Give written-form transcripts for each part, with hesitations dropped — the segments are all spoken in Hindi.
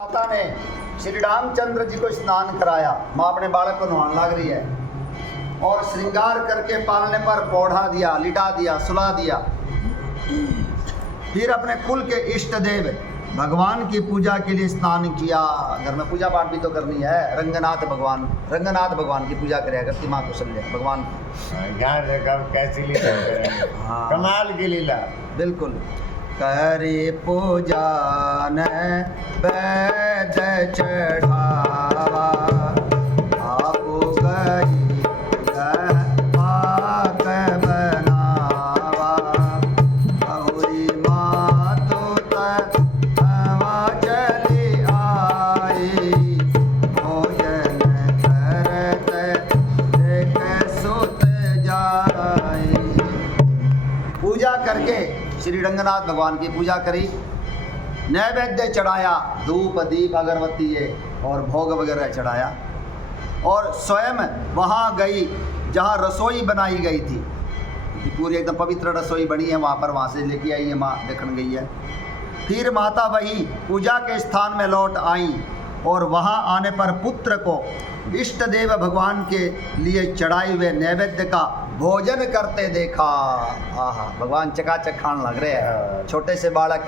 माता ने श्री रामचंद्र जी को स्नान कराया। माँ अपने बालक को नहाने लग रही है और श्रृंगार करके पालने पर पौढ़ा दिया, लिटा दिया, सुला दिया। फिर अपने कुल के इष्ट देव भगवान की पूजा के लिए स्नान किया। घर में पूजा पाठ भी तो करनी है। रंगनाथ भगवान की पूजा करेगा करती माँ कौशल्या भगवान। कैसी लीला करेंगे? हाँ। कमाल की लीला। बिल्कुल। करे पूजा न वैद चढ़ावा, आपो गई पाक बनावा, बहुरी मातो तवा चली आई, भोजन करत एक सुत जाई। पूजा करके श्री रंगनाथ भगवान की पूजा करी, नैवेद्य चढ़ाया, धूप दीप अगरबत्ती और भोग वगैरह चढ़ाया और स्वयं वहाँ गई जहाँ रसोई बनाई गई थी। पूरी एकदम पवित्र रसोई बनी है वहाँ पर, वहाँ से लेके आई है माँ, देखने गई है। फिर माता वही पूजा के स्थान में लौट आई और वहाँ आने पर पुत्र को इष्ट देव भगवान के लिए चढ़ाए हुए नैवेद्य का भोजन करते देखा। आहा, भगवान चकाचक खान लग रहे हैं। छोटे से बालक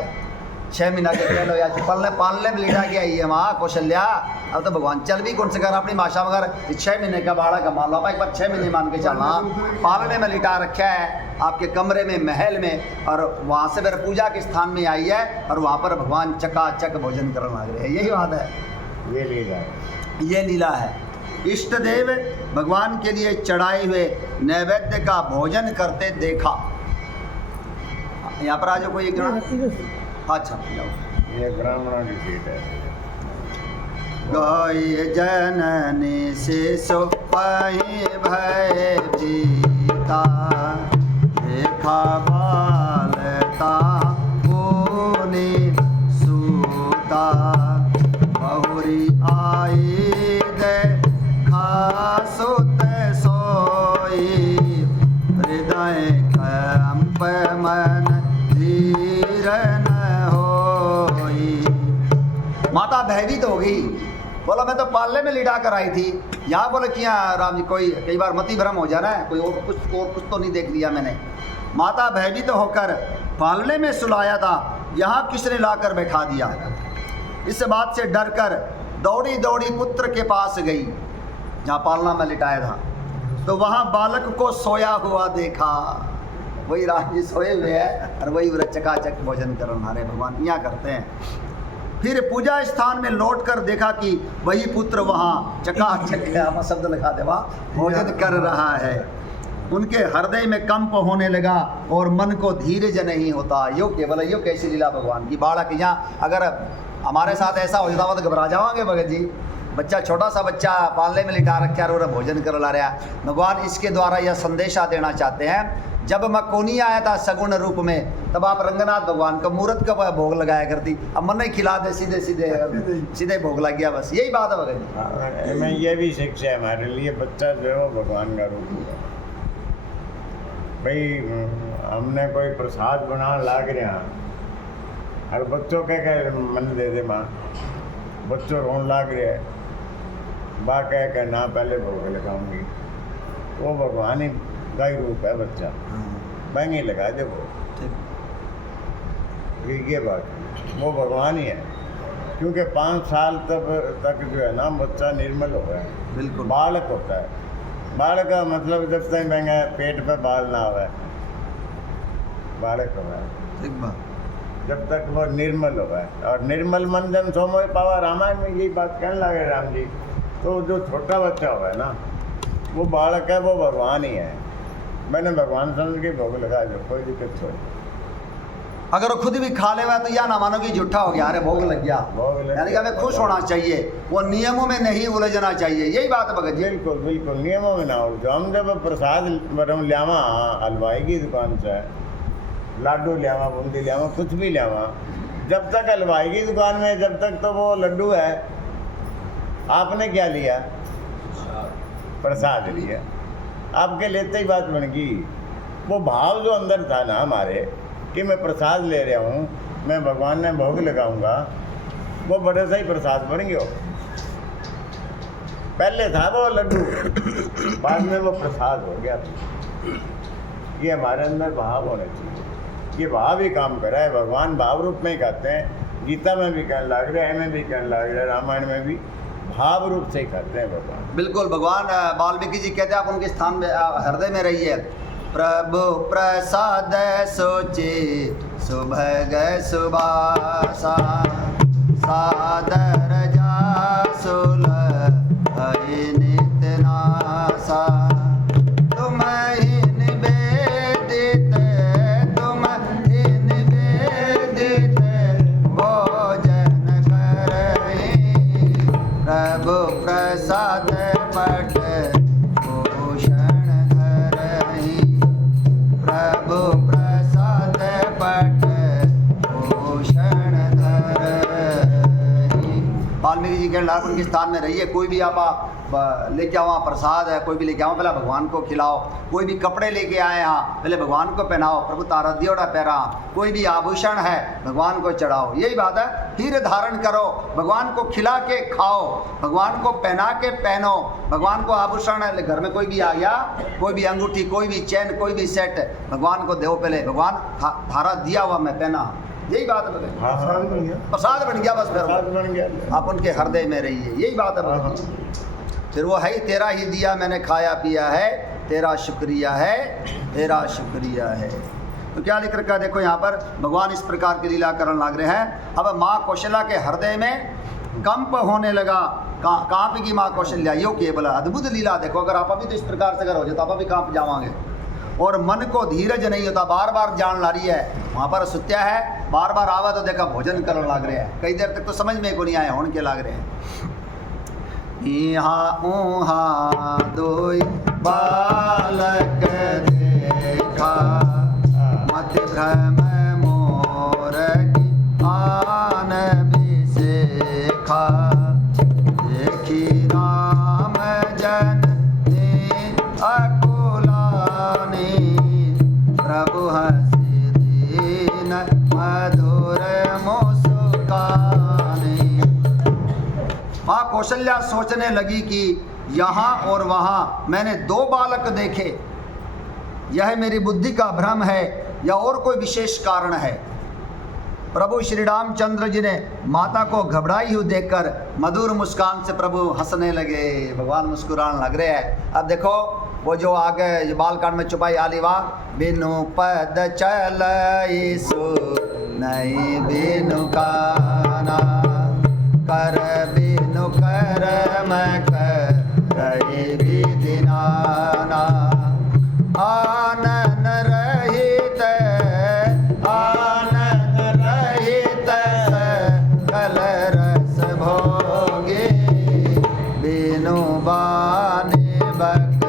6 महीना के कह लो या पालने में लिटा के आई है माँ कौशल्या। अब तो भगवान चल भी कौन से कर अपनी भाषा मगर 6 महीने का बालक मान लो, आप एक बार 6 महीने मान के चलना। पालने में लिटा रखा है आपके कमरे में, महल में, और वहाँ से मेरे पूजा के स्थान में आई है और वहाँ पर भगवान चकाचक भोजन करने लग रहे हैं। यही बात है, ये लीला है। इष्ट देव भगवान के लिए चढ़ाए हुए नैवेद्य का भोजन करते देखा। यहाँ पर आज कोई एक अच्छा ये ब्राह्मणों की सीट है। गई जननी शिशु पहि भय पीता, देखा बालता पुनि सूता, बहुरी आई सुत सोई, हृदय कंप मन धीर न होई। माता भयभीत हो गई, बोला मैं तो पालने में लिटा कर आई थी, यहाँ बोले किया राम जी कोई कई बार मति भ्रम हो जा रहा है, कोई और कुछ तो नहीं देख लिया मैंने। माता भयभीत होकर पालने में सुलाया था, यहाँ किसने लाकर बैठा दिया। इस बात से डरकर दौड़ी दौड़ी पुत्र के पास गई जहाँ पालना में लिटाया था, तो वहाँ बालक को सोया हुआ देखा। वही राम जी सोए हुए हैं और वही व्रत चकाचक भोजन कर हमारे भगवान यहाँ करते हैं। फिर पूजा स्थान में लौटकर देखा कि वही पुत्र वहाँ चकाचक शब्द लगा दे वहाँ भोजन कर रहा है। उनके हृदय में कंप होने लगा और मन को धीरज नहीं होता। यो केवल यो कैसी लीला भगवान की। बालक यहाँ अगर हमारे साथ ऐसा हो जाता तो घबरा जाओगे भगत जी। बच्चा छोटा सा बच्चा पालने में लिटा रखा है और भोजन कर ला रहा है। भगवान इसके द्वारा यह संदेशा देना चाहते हैं, जब मकोनी आया था सगुण रूप में, तब आप रंगनाथ भगवान को मूर्त का भोग लगाया करती। अब मन नहीं खिला दे, सीधे भोग लग गया, बस यही बात है भगत जी। मैं ये भी शिक्षा है हमारे लिए, बच्चा जो है वो भगवान का रूप है। भाई हमने कोई प्रसाद बना लाग रहे हैं और बच्चों के मन दे दे माँ, बच्चों रोन लाग रहे हैं, बा कह ना पहले भोग लगाऊंगी। वो भगवान ही का ही रूप है बच्चा, महंगी लगा दे वो। ये बात वो भगवान ही है, क्योंकि 5 साल तक जो है ना बच्चा निर्मल हो गया। बिल्कुल बालक होता है। बालक का मतलब जब तक महंगा पेट पे बाल ना हो बालक हो गया, ठीक बात। जब तक वो निर्मल हो गए। और निर्मल मन जन सोमोय पावा, रामायण में यही बात कहने लगे राम जी। तो जो छोटा बच्चा हुआ है ना, वो बालक है, वो भगवान ही है। मैंने भगवान समझ के भोग लगा, जो कोई दिक्कत हो। अगर वो खुद भी खा लेगा तो या ना मानो कि झूठा हो गया, अरे भोग लग गया। यानी कि हमें खुश होना चाहिए, वो नियमों में नहीं उलझना चाहिए। यही बात है भगत जी। बिल्कुल बिल्कुल नियमों में ना उलझो। हम जब प्रसाद लियावा हलवाई की दुकान से, लाडू लियावा, बूंदी लियावा, कुछ भी लियावा, जब तक हलवाई की दुकान में जब तक तो वो लड्डू है, आपने क्या लिया? प्रसाद लिया। आपके लेते ही बात बन गई। वो भाव जो अंदर था ना हमारे कि मैं प्रसाद ले रहा हूँ, मैं भगवान ने भोग लगाऊंगा, वो बड़े सही प्रसाद बन गयो। पहले था वो लड्डू, बाद में वो प्रसाद हो गया। ये हमारे अंदर भाव होने चाहिए। ये भाव ही काम कर रहा है। भगवान भाव रूप में ही कहते हैं। गीता में भी कहने लग रहे हैं, में भी कहने लग रहे हैं, रामायण में भी भाव रूप से ही कहते हैं भगवान। बिल्कुल, भगवान वाल्मीकि जी कहते हैं आप उनके स्थान में हृदय में रहिए। प्रभु प्रसाद सोचे सुभग सुबासा, सादर जासुल हरि नित नासा। तुम ही निवेदित, तुम ही निवेदित भोजन करहि। प्रभु प्रसाद पट भूषण धरहि। प्रभु प्रसाद पट भूषण धरहि। वाल्मीकि जी के लाख उनके स्थान में रहिए। कोई भी आप लेके आओ, वहाँ प्रसाद है, कोई भी लेके आओ, पहले भगवान को खिलाओ। कोई भी कपड़े लेके आए यहाँ, पहले भगवान को पहनाओ, प्रभु तारा दियोड़ा पहरा। कोई भी आभूषण है, भगवान को चढ़ाओ। यही बात है। हीर धारण करो, भगवान को खिला के खाओ, भगवान को पहना के पहनो। भगवान को आभूषण है, घर में कोई भी आ गया, कोई भी अंगूठी, कोई भी चैन, कोई भी सेट, भगवान को दो पहले। भगवान धारा दिया हुआ मैं पहना। यही बात है भगत। प्रसाद बन गया बस, प्रसाद बन गया। आप उनके हृदय में रहिए। यही बात है भगत। फिर वो है ही तेरा ही दिया मैंने खाया पिया है, तेरा शुक्रिया है, तेरा शुक्रिया है। तो क्या लिख रखा है देखो यहाँ पर, भगवान इस प्रकार की लीला करने लग रहे हैं। अब माँ कौशल्या के हृदय में कंप होने लगा। कहाँ पे की माँ कौशल्या, यो केवल अद्भुत लीला देखो। अगर आप अभी तो इस प्रकार से अगर हो जाए तो आप भी कांप जावांगे। और मन को धीरज नहीं होता, बार बार जान ला रही है। वहाँ पर सुत्या है, बार बार आवा तो देखा भोजन करने लग रहे हैं। कई देर तक तो समझ में को नहीं आया, होने के लग रहे हैं। यहाँ ऊहा दोई बालक देखा, मत भ्रम मोर की आन बिसेखा। देखी राम जन अकुलानी, प्रभु हंसी दीन मधुर मुस्कानी। माँ कौशल्या सोचने लगी कि यहाँ और वहाँ मैंने दो बालक देखे, यह मेरी बुद्धि का भ्रम है या और कोई विशेष कारण है। प्रभु श्री रामचंद्र जी ने माता को घबराई हुई देखकर मधुर मुस्कान से प्रभु हंसने लगे। भगवान मुस्कुराने लग रहे हैं। अब देखो वो जो आगे बालकांड में चुपाई आलिवा, बिनु पद चल सु नहीं बिनु काना, कर बिनु कर मैं कर विधि नाना। आनन रहित सकल रस भोगे, बिनु बाने बक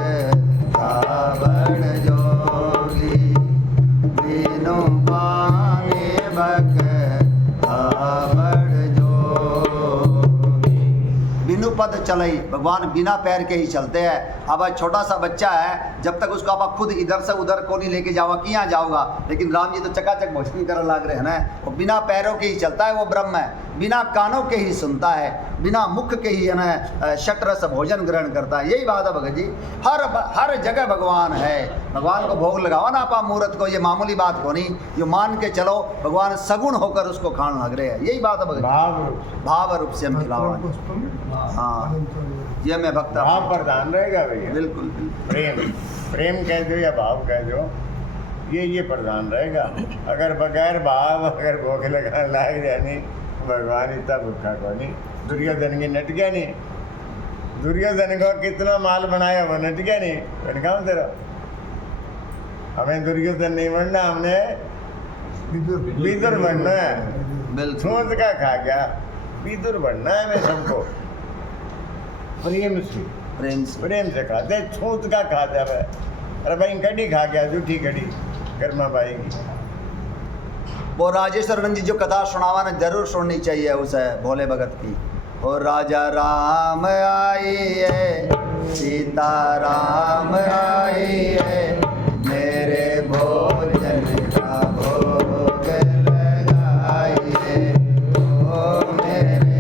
कावड़ जोगी, बिनु बाने बक कावड़ जोगी। बिनु पद चलई, भगवान बिना पैर के ही चलते हैं। अब छोटा सा बच्चा है, जब तक उसको आप खुद इधर से उधर को नहीं लेके जाओगा, किया जाओगा। लेकिन राम जी तो चकाचक भोजन करने लग रहे हैं ना। वो बिना पैरों के ही चलता है, वो ब्रह्म है। बिना कानों के ही सुनता है, बिना मुख के ही है ना षटरस भोजन ग्रहण करता है। यही बात है भगत जी। हर जगह भगवान है। भगवान को भोग लगाओ ना आप मूर्त को, ये मामूली बात को नहीं, ये मान के चलो भगवान सगुण होकर उसको खाने लग रहे हैं। यही बात है भगत। भाव रूप से हम खिलाओ। हाँ, ये मैं भक्त भाव प्रधान रहेगा भैया। बिल्कुल। प्रेम कह दो या भाव कह दो, ये प्रधान रहेगा। अगर बगैर भाव अगर भोग लगाने लायक जानी, भगवान इतना भूखा को नहीं। दुर्योधन की नट गया नहीं, दुर्योधन को कितना माल बनाया वो नट गया नहीं। मैंने कहा तेरा हमें दुर्योधन नहीं बनना, हमने विदुर बनना है। छूत का खा गया, विदुर बनना है। मैं सबको प्रेम से खाते, छूत का खा जाए। अरे भाई कड़ी खा गया, जूठी कड़ी कर्मा पाएगी। वो राजेश्वर जी जो कथा सुनावा ना जरूर सुननी चाहिए उस भोले भगत की। और राजा राम आई है, सीता राम आई है, मेरे भोजन का भोग लगाई है। ओ मेरे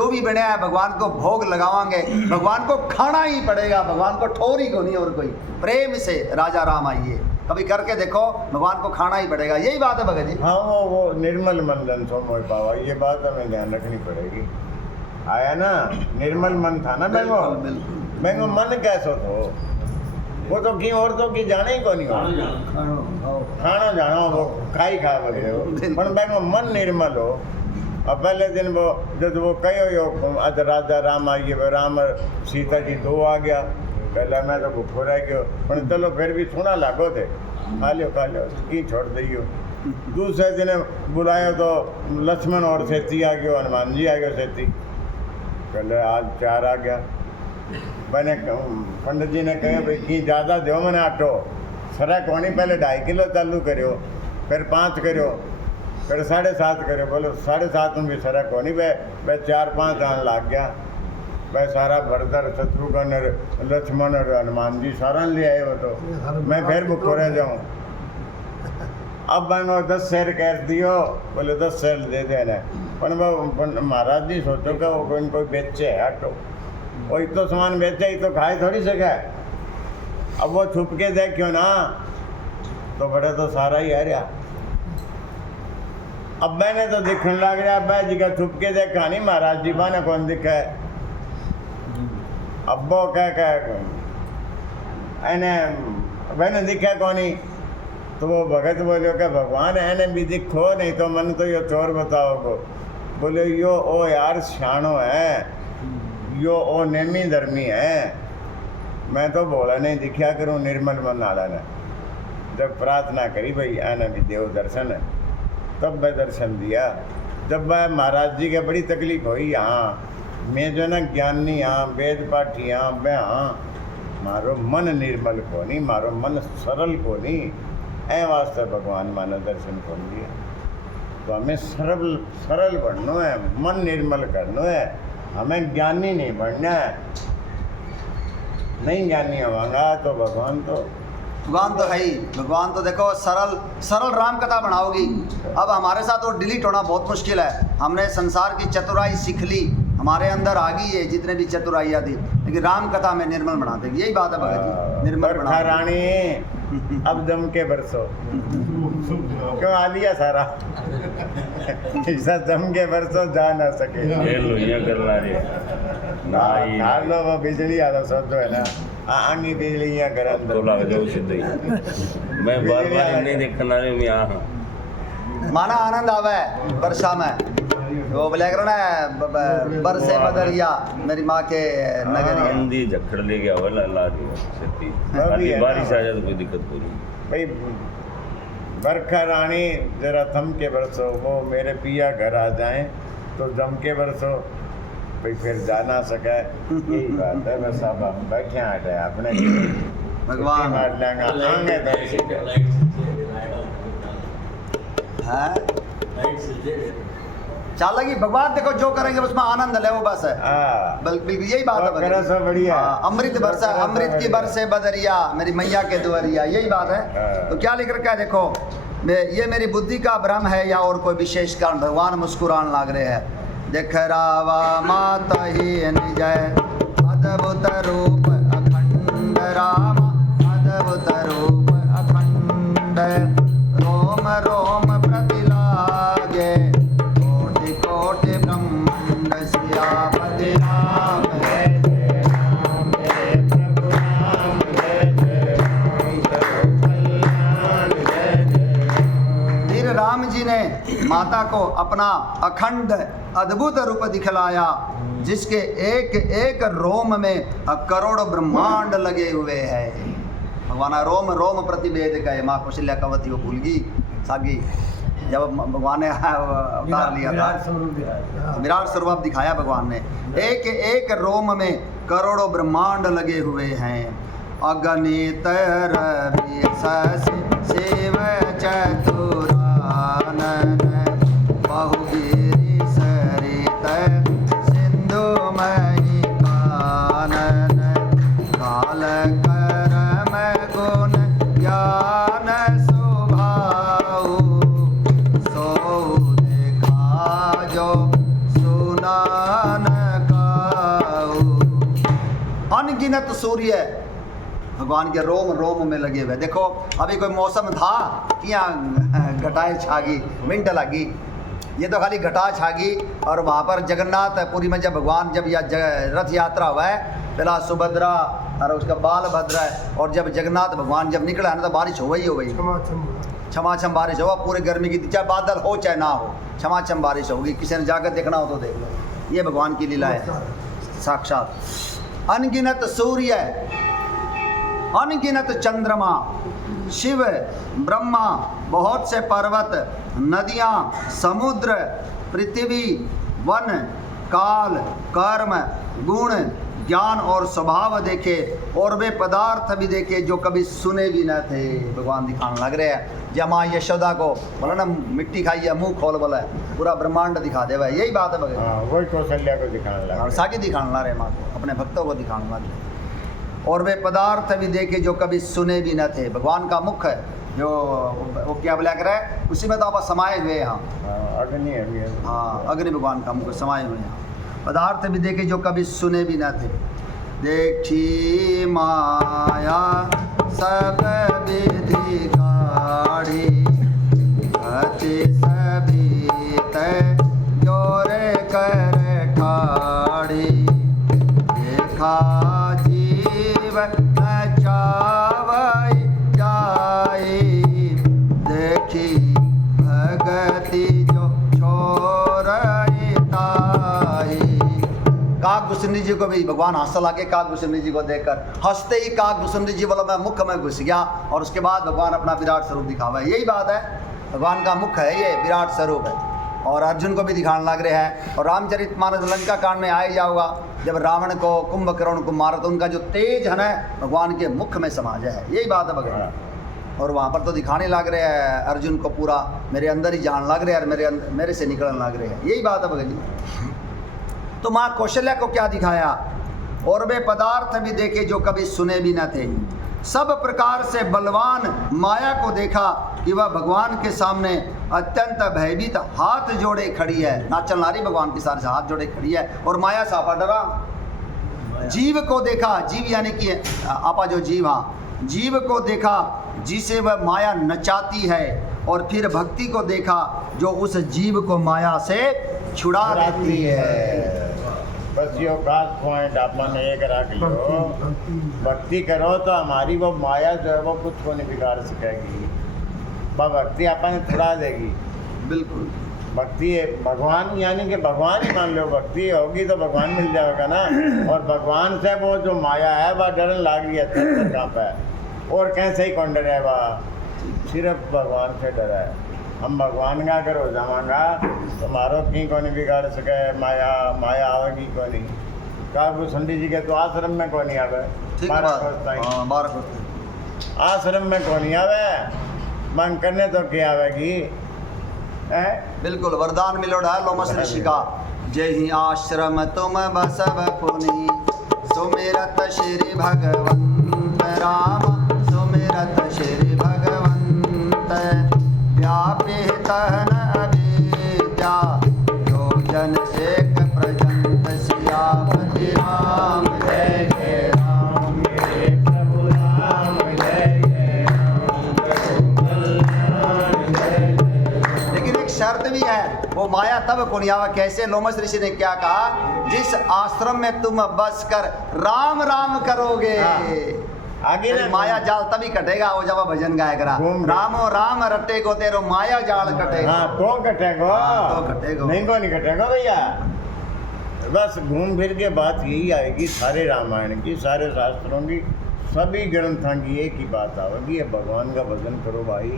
जो भी बनया है भगवान को भोग लगावांगे, भगवान को खाना ही पड़ेगा, भगवान को ठोर ही को नहीं और कोई। प्रेम से राजा राम आइए, कभी करके देखो, भगवान को खाना ही पड़ेगा। यही बात है भगत जी। हाँ, वो निर्मल मन धन सो मोह पावा, ये बात हमें ध्यान रखनी पड़ेगी। आया ना, निर्मल मन था ना बेंगो, बेंगो मन कैसो थो, वो तो की औरतों की जाने ही को नहीं हो, खाना जानो वो खाई खा बगे हो, पर बेंगो मन निर्मल हो। अब पहले दिन वो जब वो कहो यो आज राजा राम आइए, राम सीता जी दो आ गया, पहले मैं तो भूखो रह गयो, पर चलो फिर भी सुना लागो थे, खा लो की छोड़ दियो। दूसरे दिन बुलाया तो लक्ष्मण और सेती आ गयो, हनुमान जी आ गयो सेती, पहले आज 4 आ गया। मैंने पंडित जी ने कहा भाई की ज़्यादा दो मैंने आटो सरा कोनी, पहले 2.5 किलो चालू करो, फिर 5 करो, फिर 7.5 करो। बोलो 7.5 में भी सरा कोनी, वह 4-5 आने लग गया। वह सारा भरतर शत्रुघ्न लक्ष्मण और हनुमान जी सारा ले आए हो, तो मैं फिर भूखो रह जाऊँ। अब मैंने 10 शेर कह दियो, बोले 10 शेर दे देना, पर महाराज जी सोचो का वो कोई बेचे है आटो, वही तो सामान बेचे ही तो खाए थोड़ी सके। अब वो छुप के देखियो ना तो बड़े तो सारा ही है रहा। अब मैंने तो दिखने लग रहा, अब जी का छुप के देखा नहीं, महाराज जी बाने कौन दिखा है। अब वो कह मैंने दिखा कौन ही, तो वो भगत बोलो कि भगवान एने भी दिखो, नहीं तो मन तो यो चोर बताओ। बोले यो ओ यार शानो है, यो ओ नेमी धर्मी है, मैं तो बोला नहीं दिखा करूँ निर्मल मन आला ने। जब प्रार्थना करी भाई आना भी देव दर्शन है, तब मैं दर्शन दिया। जब मैं महाराज जी के बड़ी तकलीफ हुई, हाँ मैं जो ना ज्ञानी हाँ वेद पाठी हाँ मैं हाँ मारो मन निर्मल को नहीं, मारो मन सरल को नहीं, ऐ वास्ते भगवान माने दर्शन को दिया। तो हमें सरल बनना है, मन निर्मल करना है, हमें ज्ञानी नहीं बनना है। नहीं ज्ञानी होगा तो भगवान तो है ही, भगवान तो देखो सरल राम कथा बनाओगी। अब हमारे साथ वो डिलीट होना बहुत मुश्किल है। हमने संसार की चतुराई सीख ली, हमारे अंदर आ गई है जितने भी चतुराइयाँ थी, लेकिन राम कथा में निर्मल बना देगी। यही बात है भगत जी, निर्मल बना रानी। अब जम के बरसो क्यों आ लिया सारा ऐसा जम के बरसो जा ना सके, लो वो बिजली आधा सोचो है ना, आंगी बिजली यहाँ घर अंदर तो लग जाओ सीधे ही। मैं बार नहीं देखना रही हूँ यहाँ। माना आनंद आवे वर्षा में, वो ब्लैक है बरसे बदरिया मेरी माँ के नगरिया, आंधी झक्कड़ ले गया वाला लाज सती, बारिश आ जाए तो कोई दिक्कत कोई नहीं भाई। बरखा रानी जरा थम के बरसो, वो मेरे पिया घर आ जाएं तो जम के बरसो भाई, फिर जा ना सके। यही बात है, बस अब हम बैठे हैं अपने भगवान मार लेंगे आएंगे चल लगी। भगवान देखो जो करेंगे उसमें आनंद ले, वो बस है। बिल्कुल यही बात है, सब बढ़िया। अमृत बरसा, अमृत की बरसे बदरिया मेरी मैया के दुआरिया, यही बात है। तो क्या लिख रखा है देखो, ये मेरी बुद्धि का भ्रम है या और कोई विशेष कारण। भगवान मुस्कुरान लाग रहे हैं। देख रावा माता ही निजय अद्भुत रूप अखंड, राम अद्भुत रूप अखंड, रोम रोम प्रति लागे, कोटि कोटि ब्रह्मांड सियापति राम जय जय राम, जय प्रभु राम जय जय राम, कल्याण जय जय। फिर राम जी ने माता को अपना अखंड अद्भुत रूप दिखलाया, जिसके एक एक रोम में करोड़ों ब्रह्मांड लगे हुए हैं। भगवान रोम रोम प्रतिवेद गए, माँ कौशल्या कवती वो भूल गई सागी, जब भगवान ने अवतार लिया था, विराट स्वरूप दिखाया भगवान ने। एक एक रोम में करोड़ों ब्रह्मांड लगे हुए हैं। अगणित रवि शशि शिव चतुरानन, बहुगिरि सरित सिंधुमयि कानन, काल कर्म गुण ज्ञान स्वभाव, सो देखा जो सुनान अनगिनत सूर्य भगवान के रोम रोम में लगे हुए। देखो अभी कोई मौसम था कि यहाँ घटाएं छागी मिंट लगी, ये तो खाली घटा छागी। और वहाँ पर जगन्नाथपुरी में जब भगवान जब यह रथ यात्रा हुआ है, पहला सुभद्रा और उसका बाल भद्र है, और जब जगन्नाथ भगवान जब निकला ना तो बारिश हो गई छमाछम बारिश हो, पूरे गर्मी की, चाहे बादल हो चाहे ना हो, छमाछम बारिश होगी। किसी ने जाकर देखना हो तो देख लो, ये भगवान की लीला है साक्षात। अनगिनत सूर्य, अनगिनत चंद्रमा, शिव ब्रह्मा, बहुत से पर्वत, नदियाँ, समुद्र, पृथ्वी, वन, काल, कर्म, गुण, ज्ञान और स्वभाव देखे, और वे पदार्थ भी देखे जो कभी सुने भी न थे। भगवान दिखाने लग रहे हैं। जब माँ यशोदा को बोला ना मिट्टी खाई है मुंह खोल बोला है, पूरा ब्रह्मांड दिखा दे भाई, यही बात है भगवान। वही कौशल्या को दिखाने लगा, और साकी दिखाने ला रहे माँ को, अपने भक्तों को दिखाने लगे। और वे पदार्थ भी देखे जो कभी सुने भी न थे। भगवान का मुख है जो वो क्या बोला कर है, उसी में तो आप समाये हुए हैं। अग्नि है, हाँ अग्नि भगवान का मुख समाये हुए हैं। पदार्थ भी देखे जो कभी सुने भी न थे। देखी माया सब विधि गाढ़ी, अति सभी तय जोरे कर ठाड़ी। देखा जीव नचावई जाई, देखी भगति जो छोरई ताई। काकभूषणी जी को भी भगवान हंसने लगे। काकभूषणी जी को देखकर हंसते ही काकभूषणी जी बोला मैं मुख में घुस गया, और उसके बाद भगवान अपना विराट स्वरूप दिखावा। यही बात है, भगवान का मुख है, ये विराट स्वरूप है। और अर्जुन को भी दिखाने लग रहे हैं। और रामचरितमानस लंका कांड में आए जाओगा, जब रावण को कुंभकर्ण को मारा तो उनका जो तेज है ना भगवान के मुख में समा जाए, यही बात है भगवान। और वहाँ पर तो दिखाने लग रहे हैं अर्जुन को, पूरा मेरे अंदर ही जान लग रहे हैं और मेरे से निकलने लग रहे हैं, यही बात है भगत जी। तो माँ कौशल्या को क्या दिखाया, और वे पदार्थ भी देखे जो कभी सुने भी न थे। सब प्रकार से बलवान माया को देखा कि वह भगवान के सामने अत्यंत भयभीत हाथ जोड़े खड़ी है। नाचन नारी भगवान के साथ हाथ जोड़े खड़ी है, और माया साफा डरा। जीव को देखा, जीव यानी कि आपा जो जीव, हाँ जीव को देखा जिसे वह माया नचाती है, और फिर भक्ति को देखा जो उस जीव को माया से छुड़ा देती है। बस यो खास पॉइंट अपन एक रख लो, भक्ति करो तो हमारी वो माया जो है वो कुछ को नहीं बिगाड़ सकेगी, वह भक्ति अपन छुड़ा देगी। बिल्कुल भक्ति है भगवान, यानी कि भगवान ही मान लो, भक्ति होगी तो भगवान मिल जाएगा ना। और भगवान से वो जो माया है वह डरने लग रही है, कहाँ पे है और कैसे ही कौन डरे, वह सिर्फ भगवान से डरा है। हम भगवान का अगर हो जावांगा तो मारो कहीं को नहीं बिगाड़ सके, माया माया आवेगी को नहीं। काकभूषण जी के तो आश्रम में को नहीं आवे, आश्रम में को नहीं आवे, मांग करने तो क्या आवेगी। बिल्कुल वरदान मिलोड़ा लोमस ऋषि का। जय ही आश्रम तुम बसव पुनि, सुमिरत श्री भगवंत राम, सुमिरत श्री भगवंत। व्यापित न अविद्या योजन एक प्रजंत, सियापति राम जय जय राम, जय प्रभु राम जय जय राम। लेकिन एक शर्त भी है, वो माया तब को नहीं आवा। कैसे? लोमस ऋषि ने क्या कहा, जिस आश्रम में तुम बस कर राम राम करोगे, आगे माया जाल तभी कटेगा। वो जब भजन गाया करा, रामो राम रटे को तेरो माया जाल कटेगा। हाँ तो कटेगा, तो कटेगा, नहीं को नहीं कटेगा भैया। बस घूम फिर के बात यही आएगी, सारे रामायण की, सारे शास्त्रों की, सभी ग्रंथों की एक ही बात आएगी, भगवान का भजन करो भाई।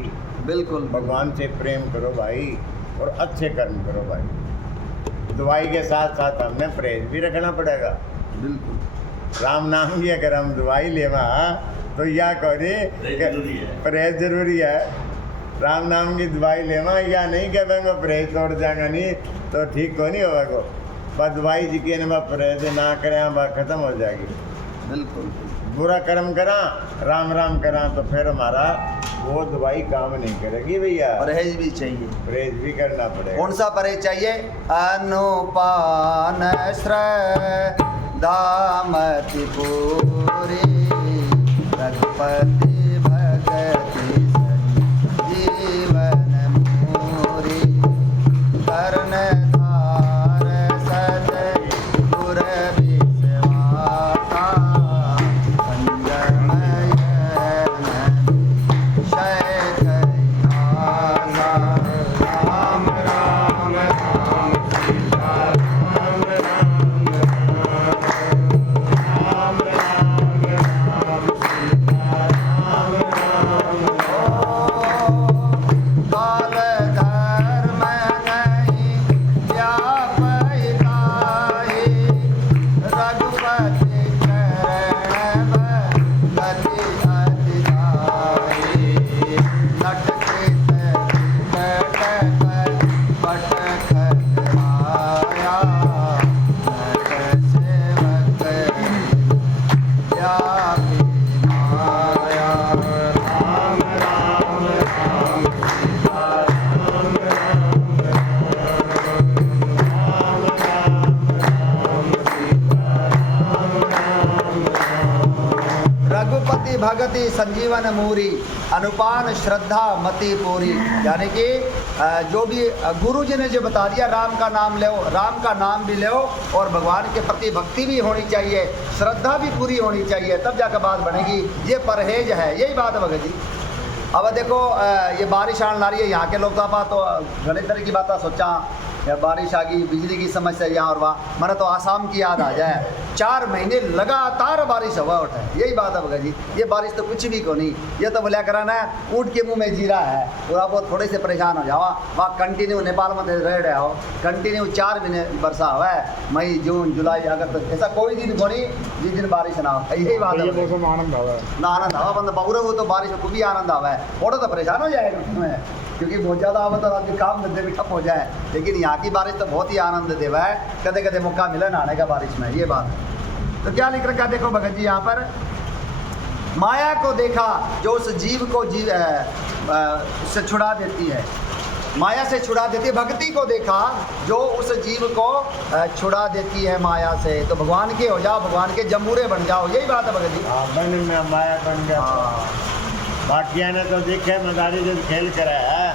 बिल्कुल भगवान से प्रेम करो भाई, और अच्छे कर्म करो भाई। दवाई के साथ साथ हमें परहेज भी रखना पड़ेगा। बिल्कुल राम नाम की अगर हम दवाई लेवा तो या करी परहेज जरूरी है। राम नाम की दवाई लेवा या नहीं कहेंगे परहेज तोड़ जाएगा, नहीं तो ठीक को नहीं होगा। पर दवाई जी के परहेज ना करें वह खत्म हो जाएगी। बिल्कुल बुरा कर्म करा, राम राम करा तो फिर हमारा वो दवाई काम नहीं करेगी भैया। परहेज भी चाहिए, परहेज भी करना पड़ेगा। कौन सा परहेज चाहिए? अनुपान श्रय दामतिपुरी रघुपति भगति संजीवन मोरी कर्णधार सतगुर विश्वासा संगमय शय कैलासा राम राम राम सीता राम राम राम राम राम सीता राम राम काल धर्म नहीं व्यापयिताहि रघुपति चरण गति अति जाहि लटकित पट खटराया नट सेवक व्यापी माया राम राम राम सीता राम राम राम राम सीता रघुपति भगति संजीवन मूरी अनुपान श्रद्धा मति पूरी। यानी कि जो भी गुरु जी ने जो बता दिया, राम का नाम लो, राम का नाम भी लो और भगवान के प्रति भक्ति भी होनी चाहिए, श्रद्धा भी पूरी होनी चाहिए, तब जाकर बात बनेगी। ये परहेज है, यही बात है भगत जी। अब देखो ये बारिश आने ला रही है, यहाँ के लोग तो गणित तरह की बात सोचा, या बारिश आ गई, बिजली की समस्या यहाँ और वहाँ, मैंने तो आसाम की याद आ जाए। 4 महीने लगातार बारिश हवा उठे, यही बात है भगत जी। ये बारिश तो कुछ भी को नहीं, ये तो बोलिया कराना है ऊँट के मुंह में जीरा है, और आप वो थोड़े से परेशान हो जाओ। वहाँ कंटिन्यू नेपाल में रह रहे हो, कंटिन्यू 4 महीने बरसा हुआ है, मई जून जुलाई अगस्त, ऐसा कोई दिन को नहीं जिस दिन बारिश ना हो, यही बात है। ना आनंद हवा बंद पकड़ो, वो तो बारिश में खूब ही आनंद आवा है, थोड़ा तो परेशान हो जाएगा उसमें, क्योंकि बहुत ज़्यादा आवा तो आपके काम धंधे भी ठप हो जाए। लेकिन यहाँ की बारिश तो बहुत ही आनंद देवा है, कदे कदे मौका मिले नहाने का बारिश में, ये बात है। तो क्या लिख रखा देखो भगत जी यहाँ पर, माया को देखा जो उस जीव को उससे छुड़ा देती है, माया से छुड़ा देती है। भक्ति को देखा जो उस जीव को छुड़ा देती है माया से। तो भगवान के हो जाओ, भगवान के जमूरे बन जाओ, यही बात है भगत जी। बन में माया बन गया। बाकिया ने तो देखे मदारी जो खेल करा है,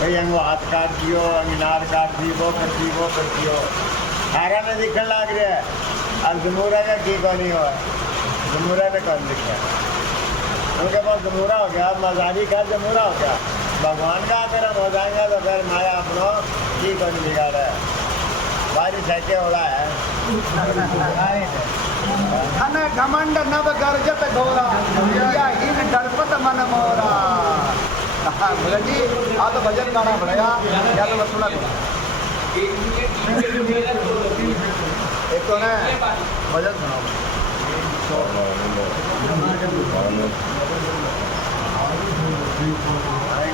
भाई अंगो हाथ काट दियो, अंगनार काट दी, वो करती हो, सारा में दिखने लग रहा है। और जमूरा का की को नहीं हुआ, जमूरा में कौन दिखा, उनके पास जमूरा हो गया, मजारी का जमूरा हो गया। भगवान का अगर हो जाएगा तो फिर माया अपनो की को नहीं बिगाड़ा है। बारिश ऐसे हो रहा है, धन घमंड नव गर्जत घोरा, या हीन डरपत मन मोरा। भगत जी आ तो भजन गाना पड़ेगा, या तो सुना एक तो ना भजन सुनाओ।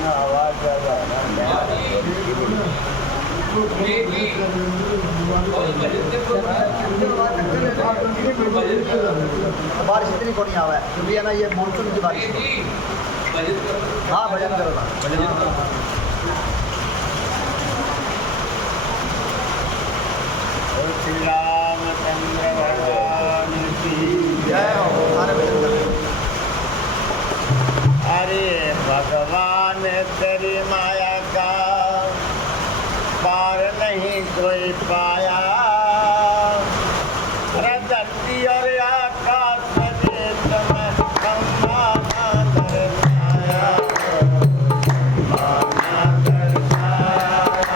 आवाज ज़्यादा है ना, बारिश इतनी को नहीं आवा है, क्योंकि है ना ये मानसून की बारिश। हाँ भजन करो ना, भजन। श्री रामचंद्र भगवान की जय हो, सारे भजन करो। अरे भगवान तेरी माया का पार नहीं कोई पाया, अरे धरती और आकाश में तुम्हें माना दर्शाया, माना दर्शाया।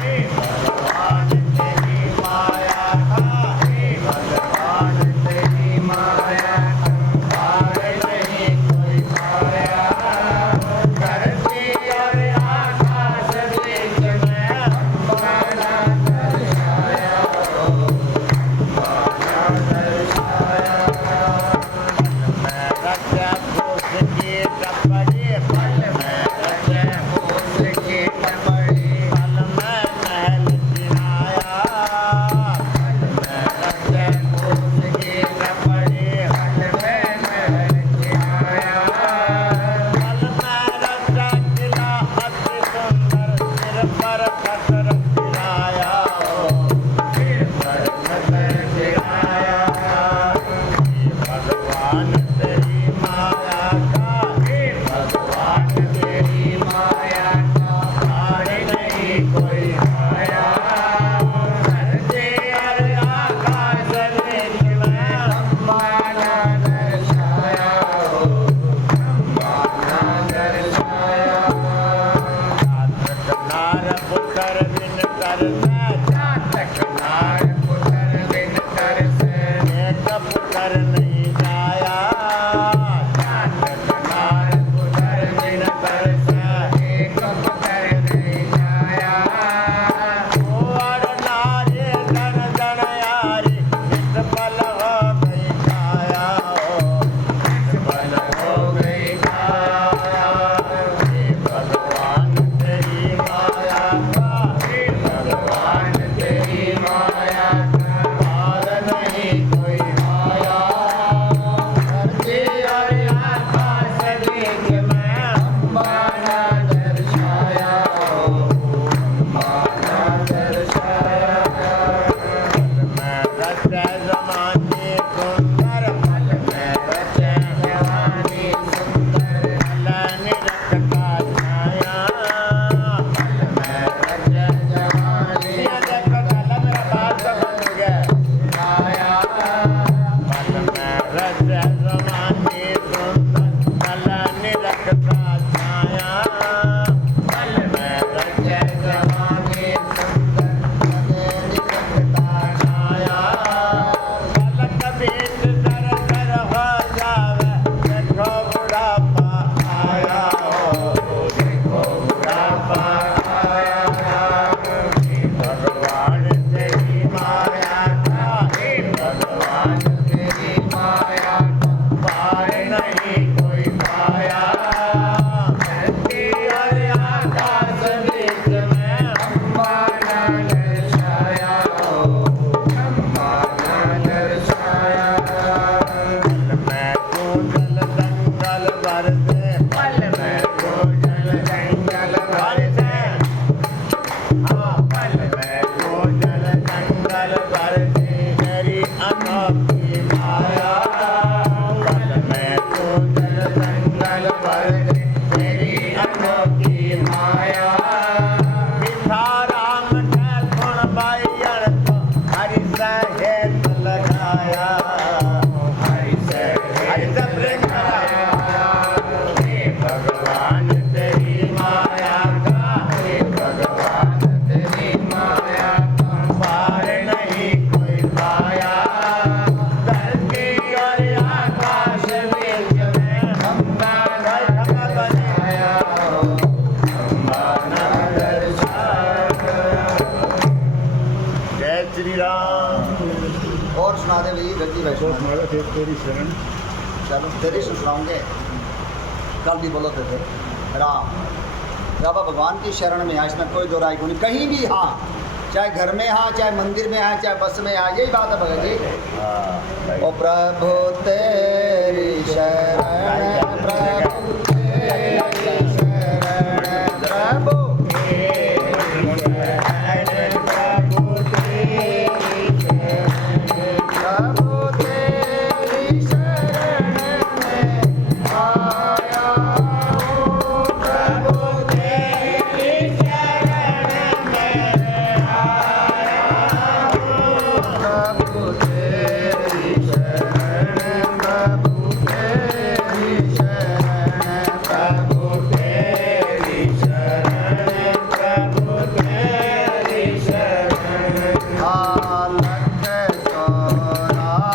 हे भगवान तेरी माया का, हे भगवान तेरी माया का पार नहीं कोई पाया, धरती और आकाश बीच में माना दर्शाया, माना दर्शाया। सुना दे भाई गद्दी भाई तो सुना दे। तुम्हारा फिर तेरी शरण चलो तेरी सुनाओगे, कल भी बोलो थे राम बाबा भगवान की शरण में हाँ, इसमें कोई दो राय को नहीं, कहीं भी हाँ, चाहे घर में हाँ, चाहे मंदिर में हाँ, चाहे बस में हाँ, यही बात है भगत जी। हाँ ओ प्रभु तेरी शरण, प्रभु तेरी शरण, प्रभु प्रभु तेरी शरण में आया हूँ, प्रभु तेरी शरण में आया हूँ, प्रभु तेरी शरण, प्रभु तेरी शरण, प्रभु तेरी शरण, प्रभु तेरी शरण। आलख चौरासी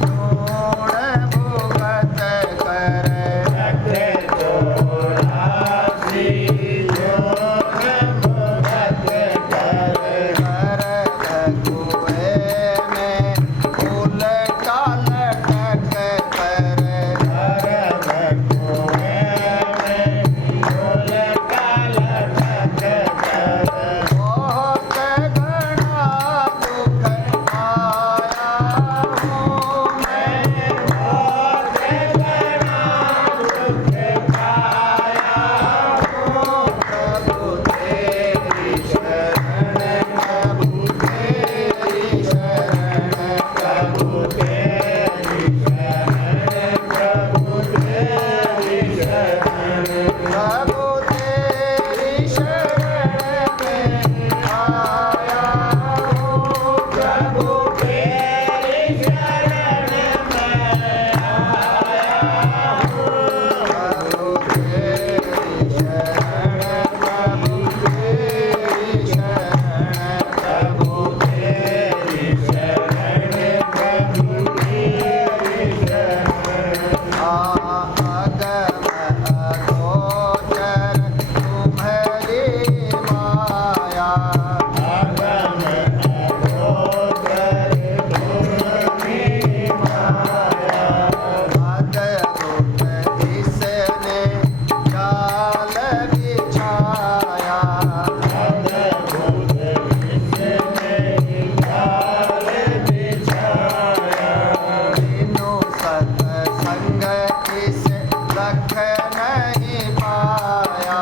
गुण भुगत कर कुएं में उलटा लटक कर, बहुत घना दुख आया हूँ मैं, बहुत घना दुख आया हूँ, प्रभु तेरी शरण, प्रभु तेरी शरण, प्रभु तेरी शरण, प्रभु तेरी शरण, प्रभु तेरी शरण में आया हूँ, प्रभु तेरी शरण में आया हूँ, प्रभु तेरी शरण, प्रभु तेरी शरण, प्रभु तेरी शरण, प्रभु तेरी शरण। अगम अगोचर तुम्हारी माया, अगम अगोचर तुम्हारी माया, अद्भुत इसने जाल बिछाया, अद्भुत इसने जाल बिछाया, बिनु सत्संग इस लख नहीं पाया,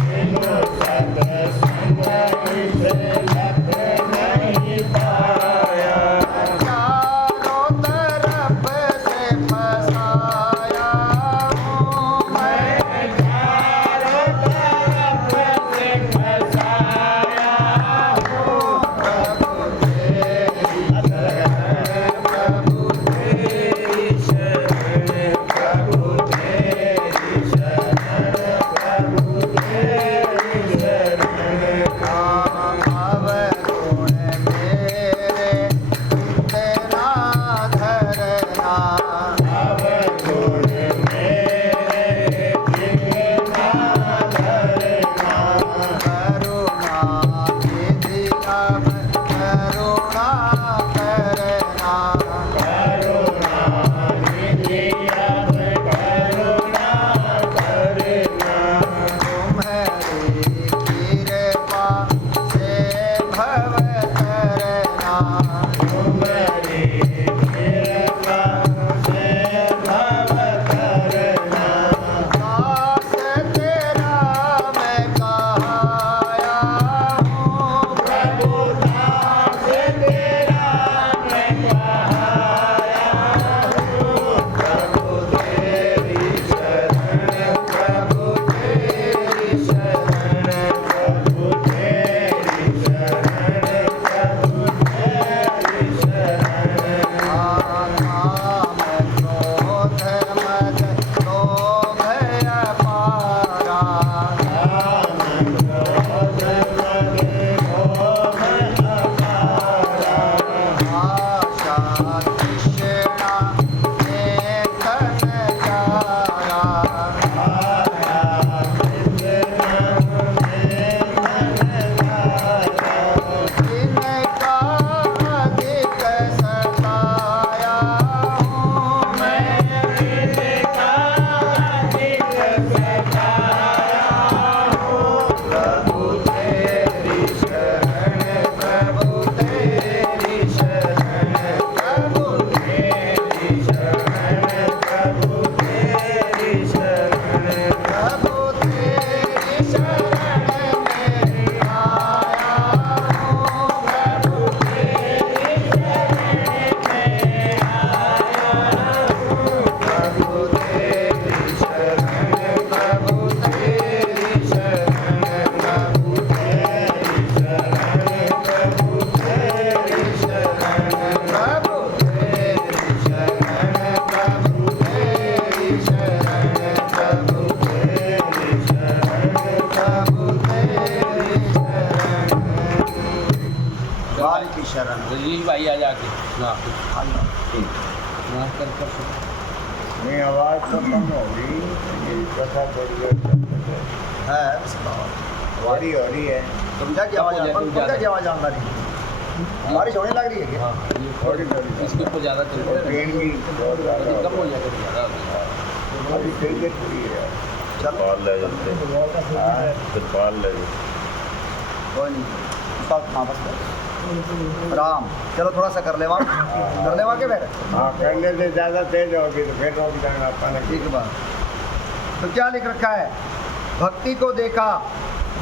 बिनु सत्संग इस लख नहीं पाया, चारों तरफ से फसाया हूँ मैं, चारों तरफ से फसाया हूँ, प्रभु तेरी शरण, प्रभु तेरी शरण, प्रभु तेरी शरण, प्रभु तेरी शरण। अवगुण मेरे इतना धरना, अवगुण मेरे इतना धरना, करुणा विधि अब करुणा करना, करुणा विधि अब करुणा करना, तुम्हारी कृपा से भव करना, तुम्हारी कृपा से भव करना, दास तेरा मैं कहाया हूँ, प्रभु दास तेरा मैं कहाया हूँ, प्रभु तेरी शरण, प्रभु तेरी शरण, प्रभु तेरी शरण, प्रभु तेरी शरण। काम क्रोध मद लोभ अपारा, काम क्रोध मद लोभ अपारा, आशा तृष्णा नेतन चारा, आशा तृष्णा नेतन चारा, इनका अधिक नहीं आवाज़ तो कम होगी, ये कथा थोड़ी देर चलते है हो रही है। समझा की आवाज़ आ रही है? बारिश होने लग रही है क्या? थोड़ी थोड़ी इसके ऊपर ज़्यादा चल रहा है, ट्रेन भी बहुत ज़्यादा कम हो जाएगा तो ज़्यादा हो जाएगा। अभी तेज हुई है। चल पाल ले जाते हाँ, फिर पाल ले जाते। कोई नहीं, हाँ बस कर। राम चलो थोड़ा सा कर ले वहाँ, कर ले वहाँ के फिर हाँ, करने से ज़्यादा तेज होगी तो फिर रोक जाना अपन। ठीक है बात। तो क्या लिख रखा है? भक्ति को देखा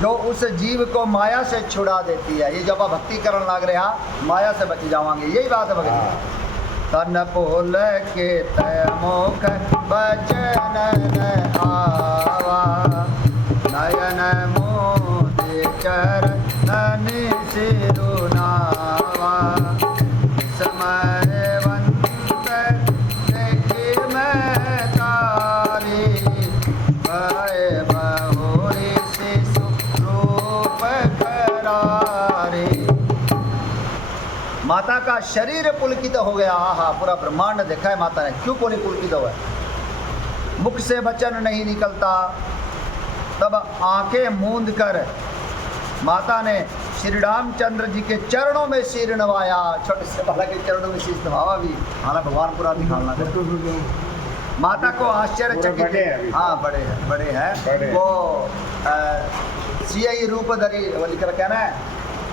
जो उस जीव को माया से छुड़ा देती है। ये जब आप भक्ति करने लग रहे हैं माया से बच जावांगे, यही बात है भगत। तन पोल के तमुख बचन आवा, नयन मोदे चरण सिरुनावा, समय वंत देखी मैं तारी, भय बहुरी शिशु रूप करारे। माता का शरीर पुलकित हो गया। आहा, पूरा ब्रह्मांड देखा है माता ने, क्यों को नहीं पुलकित हुआ? मुख से वचन नहीं निकलता, तब आंखें मूंद कर माता ने श्री रामचंद्र जी के चरणों में सिर नवाया। छोटे से बालक के चरणों में सिर नवाया भी, हालांकि भगवान पूरा दिखाना है। माता को आश्चर्यचकित, बड़े हैं अभी। हाँ बड़े हैं, बड़े हैं वो। सियाई रूप धरी वो लिख रखा है ना,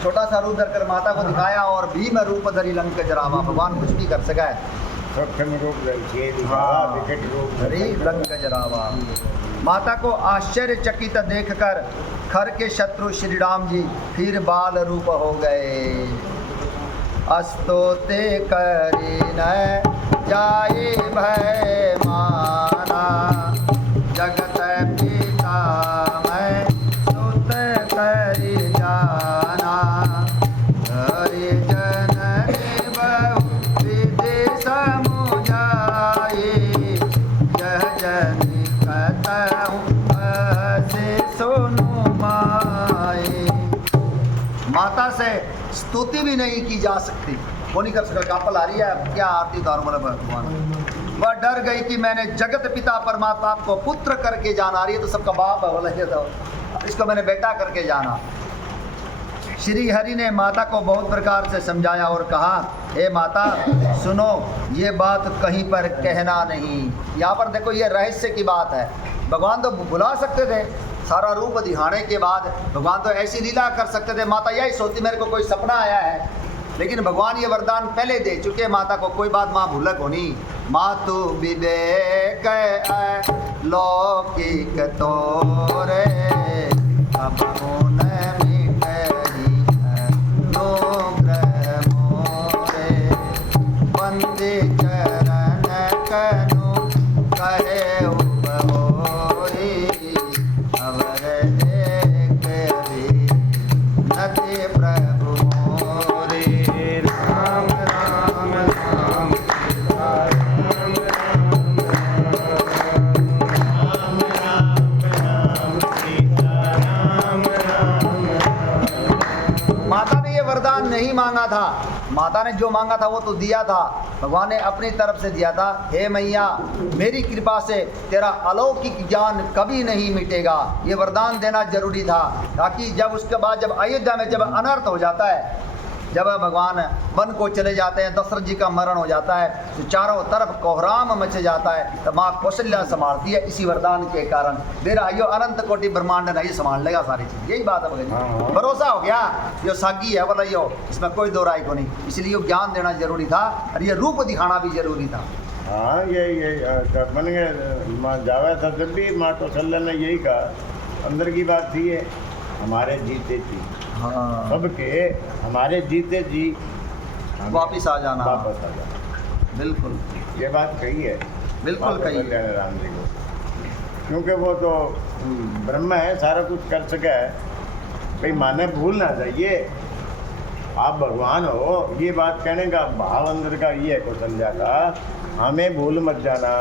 छोटा सा रूप धरकर माता को दिखाया और भीम रूप धरी लंक जरावा। भगवान कुछ भी कर सका है। सूक्ष्म रूप धरी, हाँ, विकट रूप धरी लंक जरावा। माता को आश्चर्यचकित देखकर खर के शत्रु श्री राम जी फिर बाल रूप हो गए। अस्तोते करी न जाए भय माना, जगत पिता मैं सुत करी जाना, हरि जननी बहु विधि समुझाए, यह जनि कतहु ऐसे सुनु माए। माता से स्तुति भी नहीं की जा सकती, वो नहीं कर सकता। कापल आ रही है क्या आरती उतारो बोले भगवान। वह डर गई कि मैंने जगत पिता परमात्मा को पुत्र करके जाना। रही है तो सबका बाप है बोले, ये तो इसको मैंने बेटा करके जाना। श्री हरि ने माता को बहुत प्रकार से समझाया और कहा, हे माता सुनो, ये बात कहीं पर कहना नहीं। यहाँ पर देखो ये रहस्य की बात है। भगवान तो बुला सकते थे, सारा रूप दिखाने के बाद भगवान तो ऐसी लीला कर सकते थे। माता यही सोचती मेरे को कोई सपना आया है, लेकिन भगवान ये वरदान पहले दे चुके माता को। कोई बात माँ भूलक होनी। मातु विवेक लौकिक तोरे, अब उन मिटरी अनुग्रह मोरे, वंदे चरण कनु कहे उपहोरी, अवर एक भी नति प्रभु मोरे। राम राम राम माता ने ये वरदान नहीं मांगा था। माता ने जो मांगा था वो तो दिया था, भगवान ने अपनी तरफ से दिया था। हे मैया, मेरी कृपा से तेरा अलौकिक ज्ञान कभी नहीं मिटेगा, ये वरदान देना जरूरी था। ताकि जब उसके बाद जब अयोध्या में जब अनर्थ हो जाता है, जब भगवान वन को चले जाते हैं, दशरथ जी का मरण हो जाता है, तो चारों तरफ कोहराम मच जाता है, तो माँ कौशल्या संभालती है इसी वरदान के कारण। मेरा यो अनंत कोटि ब्रह्मांड नहीं संभाल लेगा सारी चीज। यही बात है भगत जी, भरोसा हो गया यो सागी है बोला, यो इसमें कोई दो राय को नहीं। इसलिए यो ज्ञान देना जरूरी था और ये रूप दिखाना भी जरूरी था। हाँ, ये बन गए। माँ जावे था जब भी माँ कौशल्या ने यही कहा, अंदर की बात थी ये, हमारे जीते जी हाँ, सबके, हमारे जीते जी वापिस आ जाना, वापस आ जाना। बिल्कुल ये बात कही है, बिल्कुल कही है। राम जी को, क्योंकि वो तो ब्रह्म है, सारा कुछ कर सका है। भाई माने भूल ना जाइए, आप भगवान हो, ये बात कहने का भाव अंदर का ये है कौशल्या का, हमें भूल मत जाना,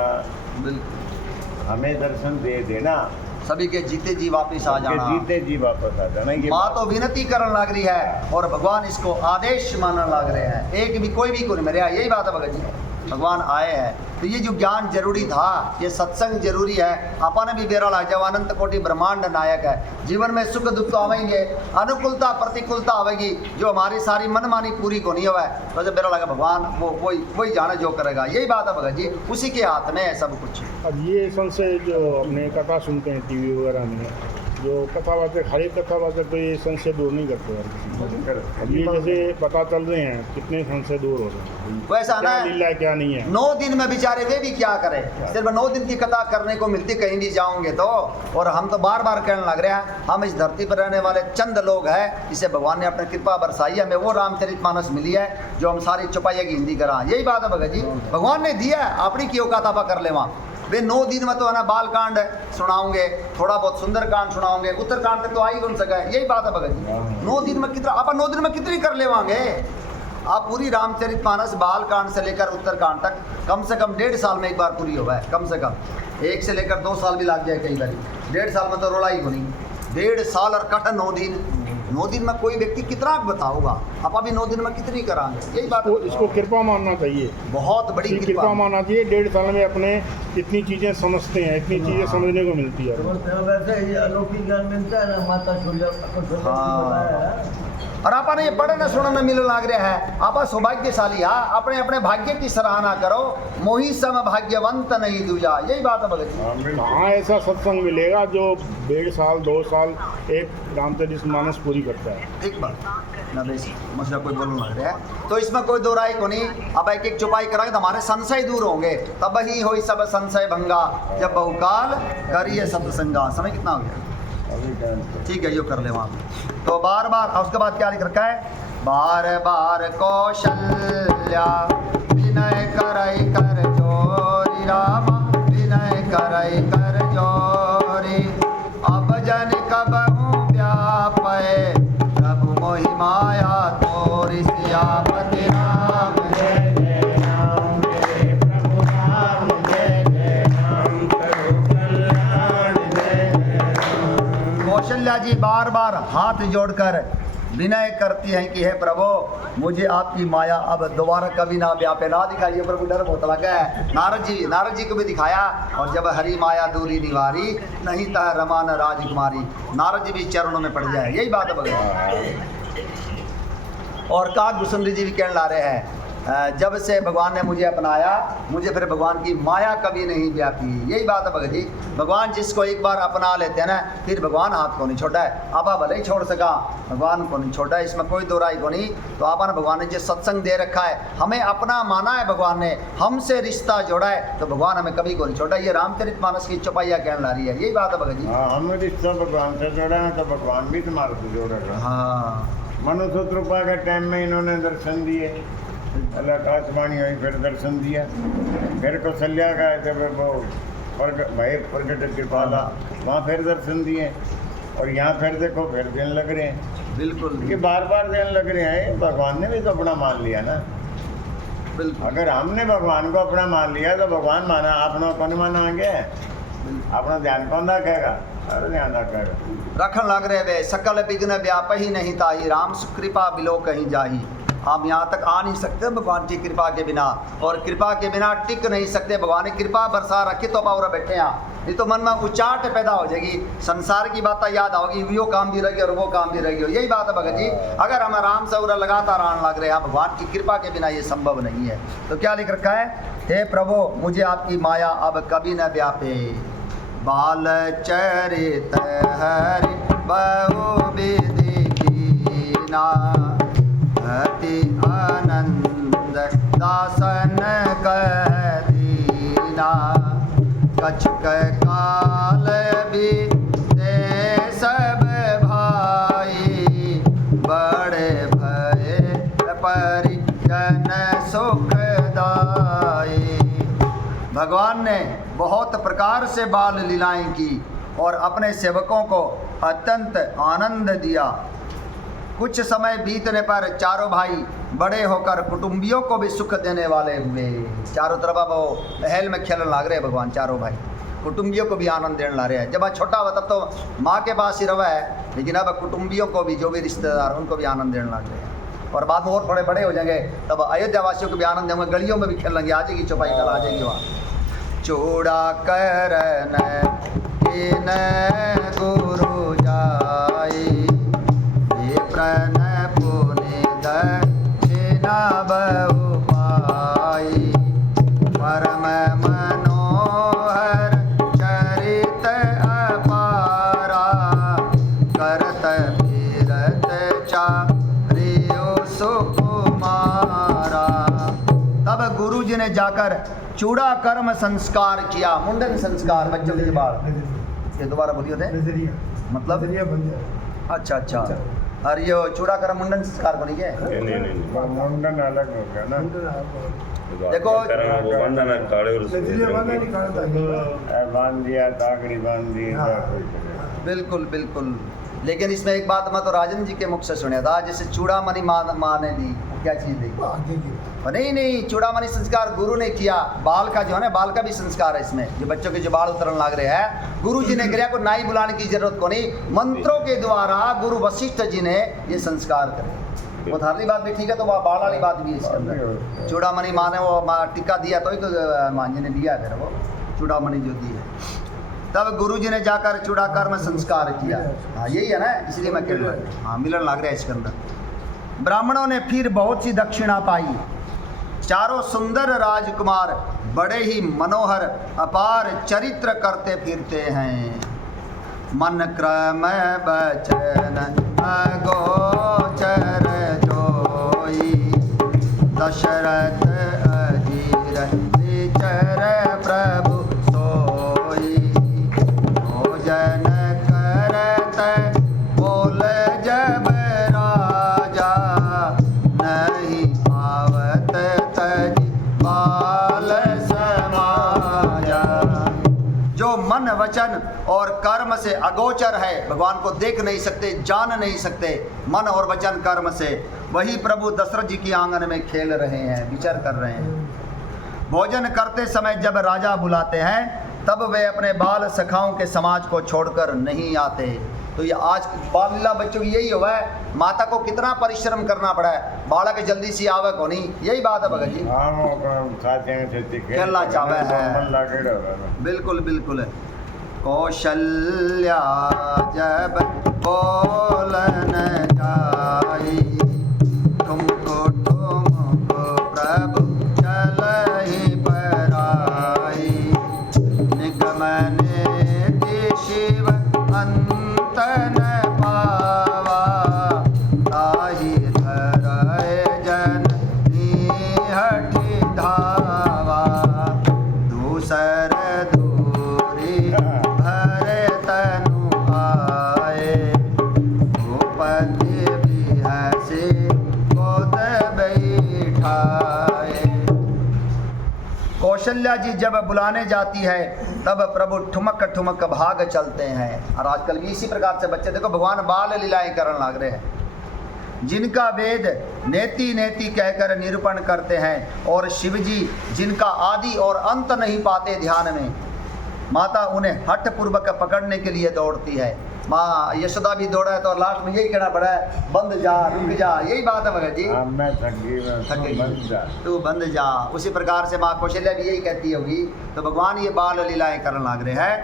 बिल्कुल हमें दर्शन दे देना। सभी के जीते जी वापिस आ के जाना। जीते जी वापस आ जाना ये माँ तो विनती करने लग रही है और भगवान इसको आदेश मानने लग रहे हैं। एक भी कोई भी को नहीं मेरे, यही बात है भगत जी। भगवान आए हैं तो ये जो ज्ञान जरूरी था, ये सत्संग जरूरी है। अपन भी बेरा जब अनंत कोटि ब्रह्मांड नायक है, जीवन में सुख दुख आवेंगे, अनुकूलता प्रतिकूलता आवेगी, जो हमारी सारी मनमानी पूरी को नहीं हुआ तो जब बेरा लगा भगवान वो वही जाने जो करेगा। यही बात है भगत जी, उसी के हाथ में है सब कुछ। अब ये संशय जो अपने कथा सुनते हैं टीवी वगैरह में, जो कथावाचक खाली कथावाचक तो ये संशय दूर नहीं करते यार। अब ये जैसे पता चल रहे हैं कितने संशय दूर हो रहे हैं, वैसा ना क्या लीला है क्या नहीं है। 9 दिन में बेचारे वे भी क्या करें, सिर्फ 9 दिन की कथा करने को मिलती कहीं भी जाओगे तो। और हम तो बार बार कहने लग रहे हैं, हम इस धरती पर रहने वाले चंद लोग हैं जिसे भगवान ने अपनी कृपा बरसाई। हमें वो रामचरितमानस मिली है जो हम सारी चौपाइया की हिंदी करा। यही बात है भगत जी, भगवान ने दिया है, अपनी क्यों कथा कर ले वहाँ। वे 9 दिन में तो है ना बालकांड सुनाओगे, थोड़ा बहुत सुंदरकांड सुनाओगे, उत्तरकांड तक तो आ ही कौन सका है। यही बात है भगत जी, 9 दिन में कितना आप 9 दिन में कितनी कर लेवांगे आप। पूरी रामचरितमानस बालकांड से लेकर उत्तरकांड तक कम से कम 1.5 साल में एक बार पूरी हुआ है। कम से कम 1 से लेकर 2 साल भी लग जाए कई बार। 1.5 साल में तो रोला ही को नहीं। 1.5 साल और कट 9 दिन। 9 दिन में कोई व्यक्ति कितना बताओगा, आप अभी 9 दिन में कितनी कराएंगे। यही बात तो इसको कृपा मानना चाहिए, बहुत बड़ी कृपा कृपा। मानना चाहिए। 1.5 साल में अपने इतनी चीज़ें समझते हैं, इतनी चीज़ें समझने को मिलती है। वैसे ही अलौकिक ज्ञान मिलता है ना, माता सूर्य को बताया है। और आपने ये पढ़ने सुनने मिल लग रहा है, आप सौभाग्यशाली है। अपने अपने भाग्य की सराहना करो, मोही सम भाग्यवंत नहीं दूजा। यही बात है भगत जी। हाँ, ऐसा सत्संग मिलेगा जो 1.5 साल 2 साल एक रामचरितमानस पूरी करता है। एक बात ना बेसी मुझे कोई बोलने लग रहा है तो इसमें कोई दो राय को नहीं। अब एक एक चुपाई कराएंगे तो हमारे संशय दूर होंगे, तब ही हो सब संशय भंगा, जब बहुकाल करिए सत्संगा। समय कितना हो गया? ठीक है, यो कर ले वहाँ। तो बार बार उसके बाद क्या लिख रखा है, बार बार कौशल्या विनय करई कर जोरी, रामा विनय करई कर जोरी। अब जन कबहू व्यापय प्रभु मोहि माया तोरि, सियापति राम जय जय राम, जय प्रभु राम जय जय राम, प्रभु कल्याण जय जय राम। कौशल्या जी बार बार हाथ जोड़कर विनय करती हैं कि हे प्रभु, मुझे आपकी माया अब दोबारा कभी ना व्यापे, ना दिखाइए प्रभु। डर बहुत लगा है। नारद जी को भी दिखाया, और जब हरि माया दूरी निवारी, नहीं तह रमा न राजकुमारी। नारद जी भी चरणों में पड़ जाए। यही बात है भगवान। और काकभूषण जी भी कहने ला रहे हैं, जब से भगवान ने मुझे अपनाया, मुझे फिर भगवान की माया कभी नहीं व्यापी। यही बात है भगत जी, भगवान जिसको एक बार अपना लेते हैं ना, फिर भगवान हाथ को नहीं छोड़ा है। आप भले ही छोड़ सका, भगवान को नहीं छोड़ा है, इसमें कोई दो राय को नहीं। तो आपने भगवान ने जो सत्संग दे रखा है, हमें अपना माना है, भगवान ने हमसे रिश्ता जोड़ा है, तो भगवान हमें कभी को नहीं छोड़ा। ये रामचरितमानस की चौपाइया कहने ला रही है। यही बात है भगत जी। हम रिश्ता भगवान से जोड़ा है तो भगवान भी तुम्हारे से जोड़ेगा। हाँ, मनुष्य रूपा के टाइम में इन्होंने दर्शन दिए, अल्लाह आकाशवाणी हुई, फिर दर्शन दिया, फिर कौशल्या गए थे वो भाई प्रकट कृपाला, वहाँ फिर दर्शन दिए, और यहाँ फिर देखो फिर देने लग रहे हैं। बिल्कुल कि बार बार देने लग रहे हैं। भगवान ने भी तो अपना मान लिया ना। बिल्कुल। अगर हमने भगवान को अपना मान लिया तो भगवान माना, अपना कौन मानाएंगे? अपना ध्यान कौन रखेगा? अरे ध्यान रखेगा। रखन लग रहे वे, सकल विघ्न व्याप ही नहीं ताही, राम सुकृपा बिलो कहीं जाही। हम यहाँ तक आ नहीं सकते भगवान की कृपा के बिना, और कृपा के बिना टिक नहीं सकते। भगवान ने कृपा बरसा रखी तो बाबरा बैठे हैं, नहीं तो मन में उचाट पैदा हो जाएगी, संसार की बातें याद आओगी, वो काम भी रहेगी और वो काम भी रहेगी। यही बात है भगत जी। अगर हम आराम से उरा लगातार आने लग रहे हैं, भगवान की कृपा के बिना ये संभव नहीं है। तो क्या लिख रखा है, हे प्रभु मुझे आपकी माया अब कभी न व्यापे, बाल चरित हरि बहु विधि कीना, अति आनंद दासन कह दीना, कछुक काल बीते सब भाई, बड़े भय परिजन सुखदाई। भगवान ने बहुत प्रकार से बाल लीलाएं की और अपने सेवकों को अत्यंत आनंद दिया। कुछ समय बीतने पर चारों भाई बड़े होकर कुटुंबियों को भी सुख देने वाले हुए। चारों तरफ अब वो महल में खेलने लग रहे भगवान चारों भाई। कुटुंबियों को भी आनंद देने ला रहे हैं। जब वह छोटा हुआ तब तो माँ के पास ही रहा है, लेकिन अब कुटुंबियों को भी, जो भी रिश्तेदार उनको भी आनंद देने लग रहे हैं। और बाद में और थोड़े बड़े हो जाएंगे तब अयोध्या वासियों को भी आनंद देंगे, गलियों में भी खेल लेंगे। आ जाएगी चौपाई, कल आ जाएगी वहाँ। चूड़ा करन किन गुरु जाई, विप्रन पुनि दक्षिणा बहु पाई, परम मनोहर चरित अपारा, करत फिरत चारियो सुकुमारा। तब गुरु जी ने जाकर चूड़ा कर्म संस्कार किया, मुंडन संस्कार बच्चों के बाल। ये दोबारा बोलिए थे मतलब अच्छा अच्छा। और ये चूड़ा कर्म मुंडन संस्कार बनी है। नहीं मुंडन अलग हो गया ना। देखो वो बंधन है काले और बांध दिया, ताकड़ी बांध दी। बिल्कुल बिल्कुल। लेकिन इसमें एक बात मैं तो राजन जी के मुख से सुना था, जैसे चूड़ामणि माँ ने दी, क्या चीज़ दी? नहीं, चूड़ामणि संस्कार गुरु ने किया। बाल का जो है ना, बाल का भी संस्कार है इसमें। जो बच्चों के जो बाल उतरने लग रहे हैं, गुरु जी ने किया, को नाई बुलाने की जरूरत को नहीं, मंत्रों के द्वारा गुरु वशिष्ठ जी ने ये संस्कार करे। वो धारली बात भी ठीक है, तो वह बाल वाली बात भी है इसके अंदर। चूड़ामणि माँ ने वो टिक्का दिया तो ही तो माँ जी ने दिया, फिर वो चूड़ामणि जो दी है। तब गुरु जी ने जाकर चूड़ा कर्म संस्कार किया। हाँ यही है ना, इसलिए मैं कह रहा हूँ। हाँ मिलन लग रहा है इसके अंदर। ब्राह्मणों ने फिर बहुत सी दक्षिणा पाई। चारों सुंदर राजकुमार बड़े ही मनोहर अपार चरित्र करते फिरते हैं। मन क्रम बचन अगोचर जोई, दशरथ अजीर विचर प्रभु सोई। भोजन करत बोल जब राजा, नहीं आवत तज बाल समाजा। जो मन वचन और कर्म से अगोचर है, भगवान को देख नहीं सकते, जान नहीं सकते, मन और वचन कर्म से, वही प्रभु दशरथ जी की आंगन में खेल रहे हैं, विचार कर रहे हैं। भोजन करते समय जब राजा बुलाते हैं, तब वे अपने बाल सखाओं के समाज को छोड़कर नहीं आते। तो ये आज बाल लीला बच्चों की यही हुआ है। माता को कितना परिश्रम करना पड़ा है, बालक जल्दी से आवे को नहीं, यही बात है भगत जी। खेलना चाहे है, बिल्कुल बिल्कुल। कौशल्या जब बोलन जाई, तुमको प्रभु चलहि पराई। निगमन शिव अंत न पावा, ताहि धरय जन हठि धावा। दूसर दूरी भर तनु आए, भूपति बिहसे गोद बैठाए। कौशल्या जी जब बुलाने जाती है, तब प्रभु ठुमक ठुमक भाग चलते हैं। और आजकल भी इसी प्रकार से बच्चे देखो भगवान बाल लीलाएं करने लग रहे हैं। जिनका वेद नेति नेति कहकर निरूपण करते हैं, और शिव जी जिनका आदि और अंत नहीं पाते ध्यान में, माता उन्हें हठ पूर्वक पकड़ने के लिए दौड़ती है। माँ यशोदा भी दौड़ा है, तो लास्ट में यही कहना पड़ा है, बंद जा, रुक जा, यही बात है भगत जी। तू बंद जा। उसी प्रकार से माँ कौशल्या भी यही कहती होगी। तो भगवान ये बाल लीलाएं करने लग रहे हैं।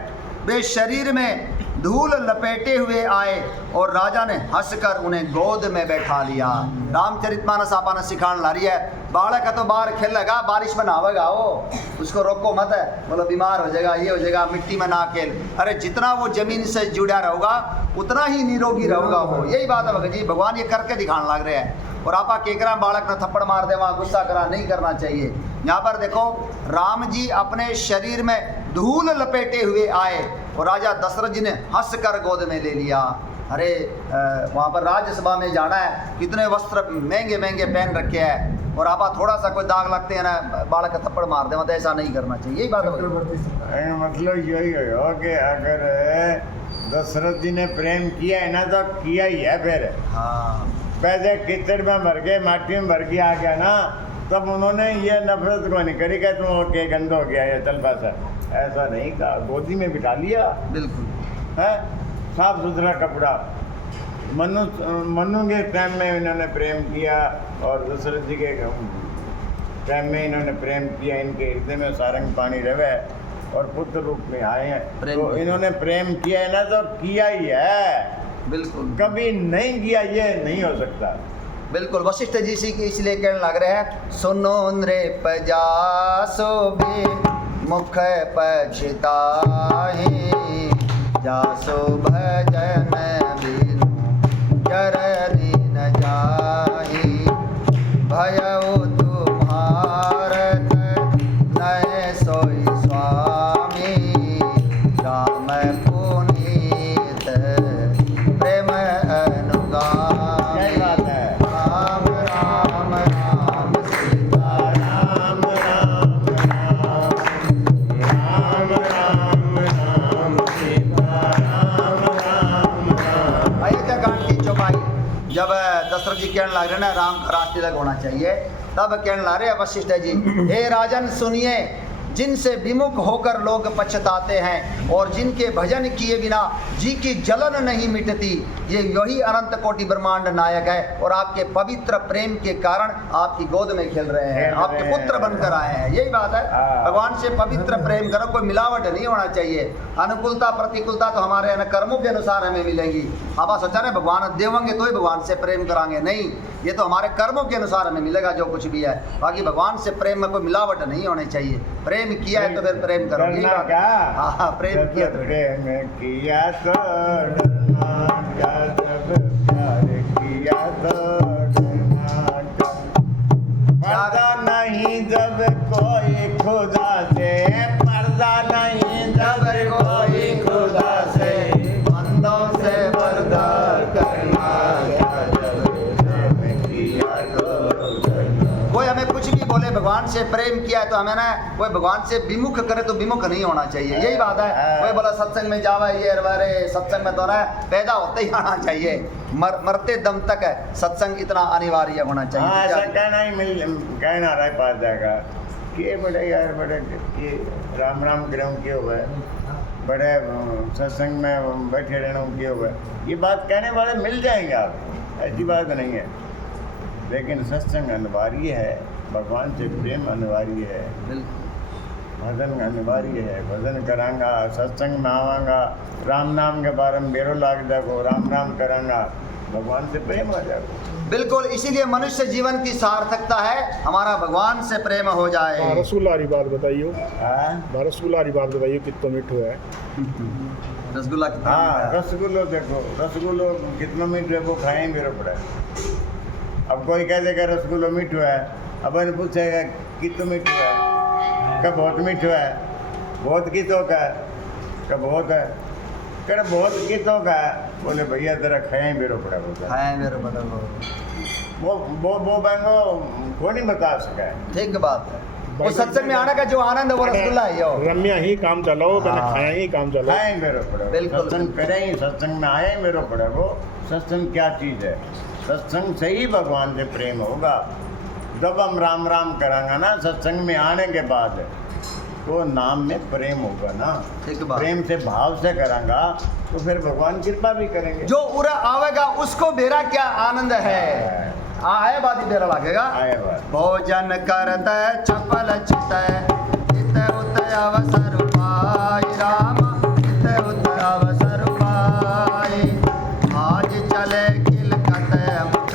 वे शरीर में धूल लपेटे हुए आए, और राजा ने हंसकर उन्हें गोद में बैठा लिया। रामचरितमानस आपने सिखाने ला रही है, बालक है तो बाहर खेलेगा, बारिश में नहावेगा, वो उसको रोको मत है, बोलो बीमार हो जाएगा, ये हो जाएगा, मिट्टी में ना खेल। अरे जितना वो जमीन से जुड़ा रहेगा उतना ही निरोगी रहेगा वो, यही बात है भगत जी। भगवान ये करके दिखाने लग रहे हैं। और आपा केकरा बालक ने थप्पड़ मार दे, वहाँ गुस्सा करा नहीं करना चाहिए। यहाँ पर देखो राम जी अपने शरीर में धूल लपेटे हुए आए, और राजा दशरथ जी ने हंस कर गोद में ले लिया। अरे वहाँ पर राज्यसभा में जाना है, कितने वस्त्र महंगे महंगे पहन रखे हैं, और आप थोड़ा सा कोई दाग लगते हैं ना, बालक का थप्पड़ मार दे, मतलब ऐसा नहीं करना चाहिए। यही बात है। मतलब यही हो कि अगर दशरथ जी ने प्रेम किया है ना, तो किया ही है। फिर हाँ पैसे कीचड़ में भर के, माटी में भर के आ गया ना, तब उन्होंने ये नफरत को नहीं करी कि तुम के गंदा हो गया ये चल पासा, ऐसा नहीं कहा, गोदी में बिठा लिया बिल्कुल है, साफ सुथरा कपड़ा। मनु के टाइम में इन्होंने प्रेम किया और दशरथ जी के टाइम में इन्होंने प्रेम किया, इनके हृदय में सारंग पानी रवे और पुत्र रूप में आए हैं, प्रेम तो किया। इन्होंने प्रेम किया है ना, तो किया ही है, बिल्कुल कभी नहीं किया ये नहीं हो सकता। बिल्कुल। वशिष्ठ जी सी की इसलिए कहने लग रहे हैं, सुनो नृप जासो भी मुख पछताहि, जासो भजन बिनु चरनि न जाहि, भयउ तुम्हारत नय सोई स्वामी, राम पुनीत प्रेम अनुगामी। क्या बात है? राम राम राम सीता राम राम राम राम राम सीता राम राम राम। अयोध्या कांड की चौपाई जब दशरथ जी कहने लग रहे ना राम का राष्ट्र तिलक होना चाहिए, तब कहने लग रहे वशिष्ठ जी, हे राजन सुनिए, जिनसे विमुख होकर लोग पछताते हैं और जिनके भजन किए बिना जी की जलन नहीं मिटती, ये यही अनंत कोटि ब्रह्मांड नायक है और आपके पवित्र प्रेम के कारण आपकी गोद में खेल रहे हैं, आपके पुत्र बनकर आए हैं। यही बात है, भगवान से पवित्र प्रेम करो, कोई मिलावट नहीं होना चाहिए। अनुकूलता प्रतिकूलता तो हमारे कर्मों के अनुसार हमें मिलेंगी। आप सोचा ना भगवान देवेंगे तो ही भगवान से प्रेम करांगे, नहीं, ये तो हमारे कर्मों के अनुसार हमें मिलेगा जो कुछ भी है। बाकी भगवान से प्रेम में कोई मिलावट नहीं होनी चाहिए। प्रेम किया है तो फिर प्रेम करो। यही डरना बात है। क्या? हाँ, प्रेम किया तो प्रेम किया तो डरना क्या, जब प्यार किया तो डरना क्या। पर्दा नहीं जब कोई खुदा से, पर्दा नहीं जब कोई खुदा से, बंदों से पर्दा करना क्या, प्रेम किया तो डरना। कोई हमें कुछ भी बोले, भगवान से प्रेम किया है तो हमें ना कोई भगवान से विमुख करे तो विमुख नहीं होना चाहिए। यही बात है। कोई बोला सत्संग में जावा, ये अरे सत्संग में तो ना पैदा होते ही आना चाहिए, मरते दम तक है सत्संग इतना अनिवार्य होना हाँ, चाहिए। ऐसा कहना ही कहना रहा पास जाएगा कि बड़े यार बड़े ये राम राम ग्रह क्यों हुआ है, बड़े सत्संग में बैठे रहना क्यों हुआ है, ये बात कहने वाले मिल जाएंगे आपको, ऐसी बात नहीं है। लेकिन सत्संग अनिवार्य है, भगवान से प्रेम अनिवार्य है, भजन अनिवार्य है। भजन करांगा, सत्संग में आवांगा, राम नाम के बारे में बेरो लाग जाएगो, राम राम करांगा, भगवान से प्रेम हो जाएगा। बिल्कुल, इसीलिए मनुष्य जीवन की सार्थकता है हमारा भगवान से प्रेम हो जाए। रसगुल्ला वाली बात बताइए, हाँ रसगुल्ला वाली बात बताइए, कितना मीठा है। रसगुल्ला कितना हाँ, मीठा है। रसगुल्लो देखो, रसगुल्लो कितना मीठो है वो खाए मेरे पड़ा। अब कोई कह देगा रसगुल्लो मीठो है, अब मैंने पूछेगा कितना मीठो है, कब बहुत मीठो है, बहुत कितो का है, कब बहुत है, कह बहुत कितो का है, बोले भैया तेरा खाए मेरे पड़ा बोलता खाए मेरे बदल वो बैंगो को नहीं बता सका है। ठीक बात है। वो सत्संग में आने का जो आनंद है वो रसगुल्ला है यो। रम्या ही काम चलाओ, मैंने हाँ। खाया ही काम चलाओ। खाए मेरे पड़ा, बिल्कुल। सत्संग करे ही, सत्संग में आए ही मेरे पड़ा। वो सत्संग क्या चीज़ है? सत्संग से ही भगवान से प्रेम होगा। जब हम राम राम करांगा ना सत्संग में आने के बाद, तो नाम में प्रेम होगा ना, ठीक बात। प्रेम से भाव से करांगा तो फिर भगवान कृपा भी करेंगे। जो उरा आवेगा उसको बेरा क्या आनंद है, आए बादी बेरा लागेगा। आए बात। भोजन करत चपल चित इत उत अवसर पाई, राम इत उत अवसर पाई, आज चले किलकत मुख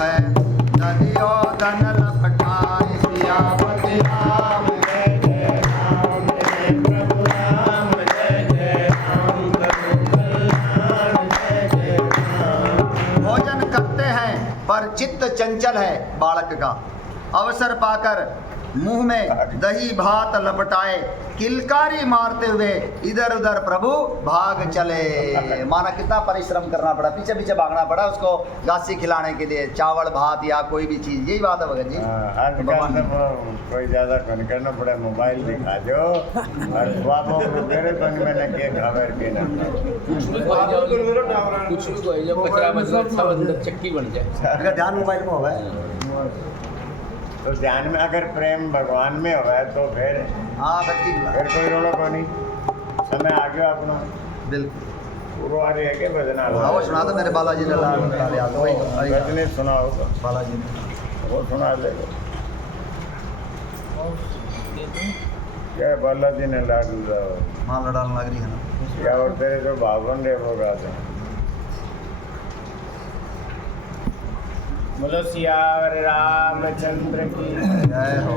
नदियो दन लपटाई, सियापति राम जय जय राम, जय प्रभु राम जय जय राम, प्रभु कल्याण जय जय राम। भोजन करते हैं पर चित्त चंचल है बालक का, अवसर पाकर मुंह में दही भात लपटाए, किलकारी मारते हुए इधर उधर प्रभु भाग चले। माना कितना परिश्रम करना पड़ा, पीछे पीछे भागना पड़ा उसको घासी खिलाने के लिए, चावल भात या कोई भी चीज। यही बात है भगत जी। आजकल तो कोई ज़्यादा कौन करना पड़ा, मोबाइल दिखा दो और बाबों को मेरे संग में न के खबर के ना कुछ भी कोई जाओ कचरा बचना अच्छा बंदर चक्की बन जाए। अगर ध्यान मोबाइल में होगा तो ध्यान में अगर प्रेम भगवान में हुआ है तो हाँ गति फिर कोई रोड़ा को नहीं। समय आ गया अपना बिल्कुल। पूर्व आ रही है कि भजन आ हाँ वो सुना था मेरे बालाजी ने लाल याद वही भजन सुना होगा बालाजी ने। वो सुना देगा क्या बालाजी ने लाड हाँ लड़ाने लग रही है ना। या और तेरे जो भावन रहे वो गाते हैं। बोलो सियावर रामचंद्र की जय हो।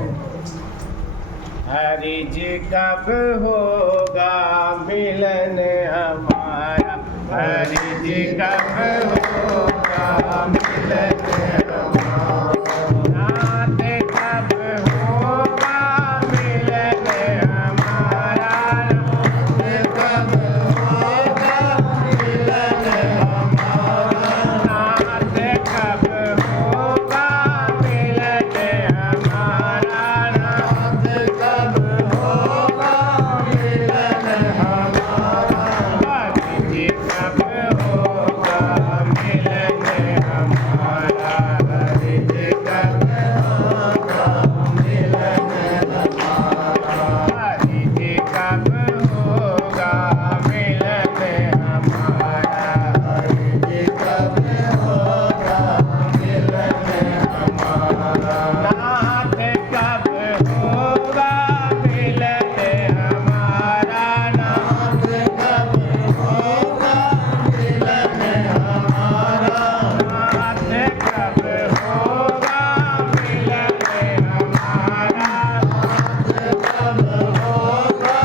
हरि जी कब होगा मिलन हमारा, हरि जी कब होगा मिलन हमारा, नाथ कब होगा मिलन हमारा, नाथ कब होगा मिलन हमारा, नाथ कब होगा मिलन हमारा, नाथ कब होगा मिलन हमारा, हरि जी कब होगा मिलन हमारा, हरि जी कब होगा मिलन हमारा, हरि जी कब होगा मिलन हमारा, हरि जी कब होगा मिलन हमारा, नाथ कब होगा मिलन हमारा, नाथ कब होगा मिलन हमारा, नाथ कब होगा मिलन हमारा, नाथ कब होगा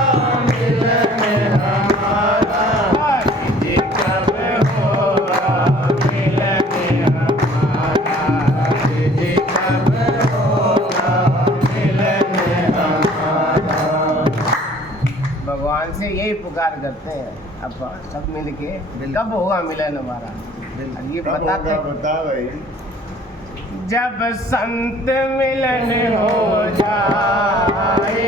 मिलन हमारा, हरि जी कब होगा मिलन हमारा, हरि जी कब होगा मिलन हमारा। भगवान से यही पुकार करते हैं अब सब मिलके, कब होगा मिलन हमारा। अब ये कब बताते होगा बता भाई। जब संत मिलन हो जाए,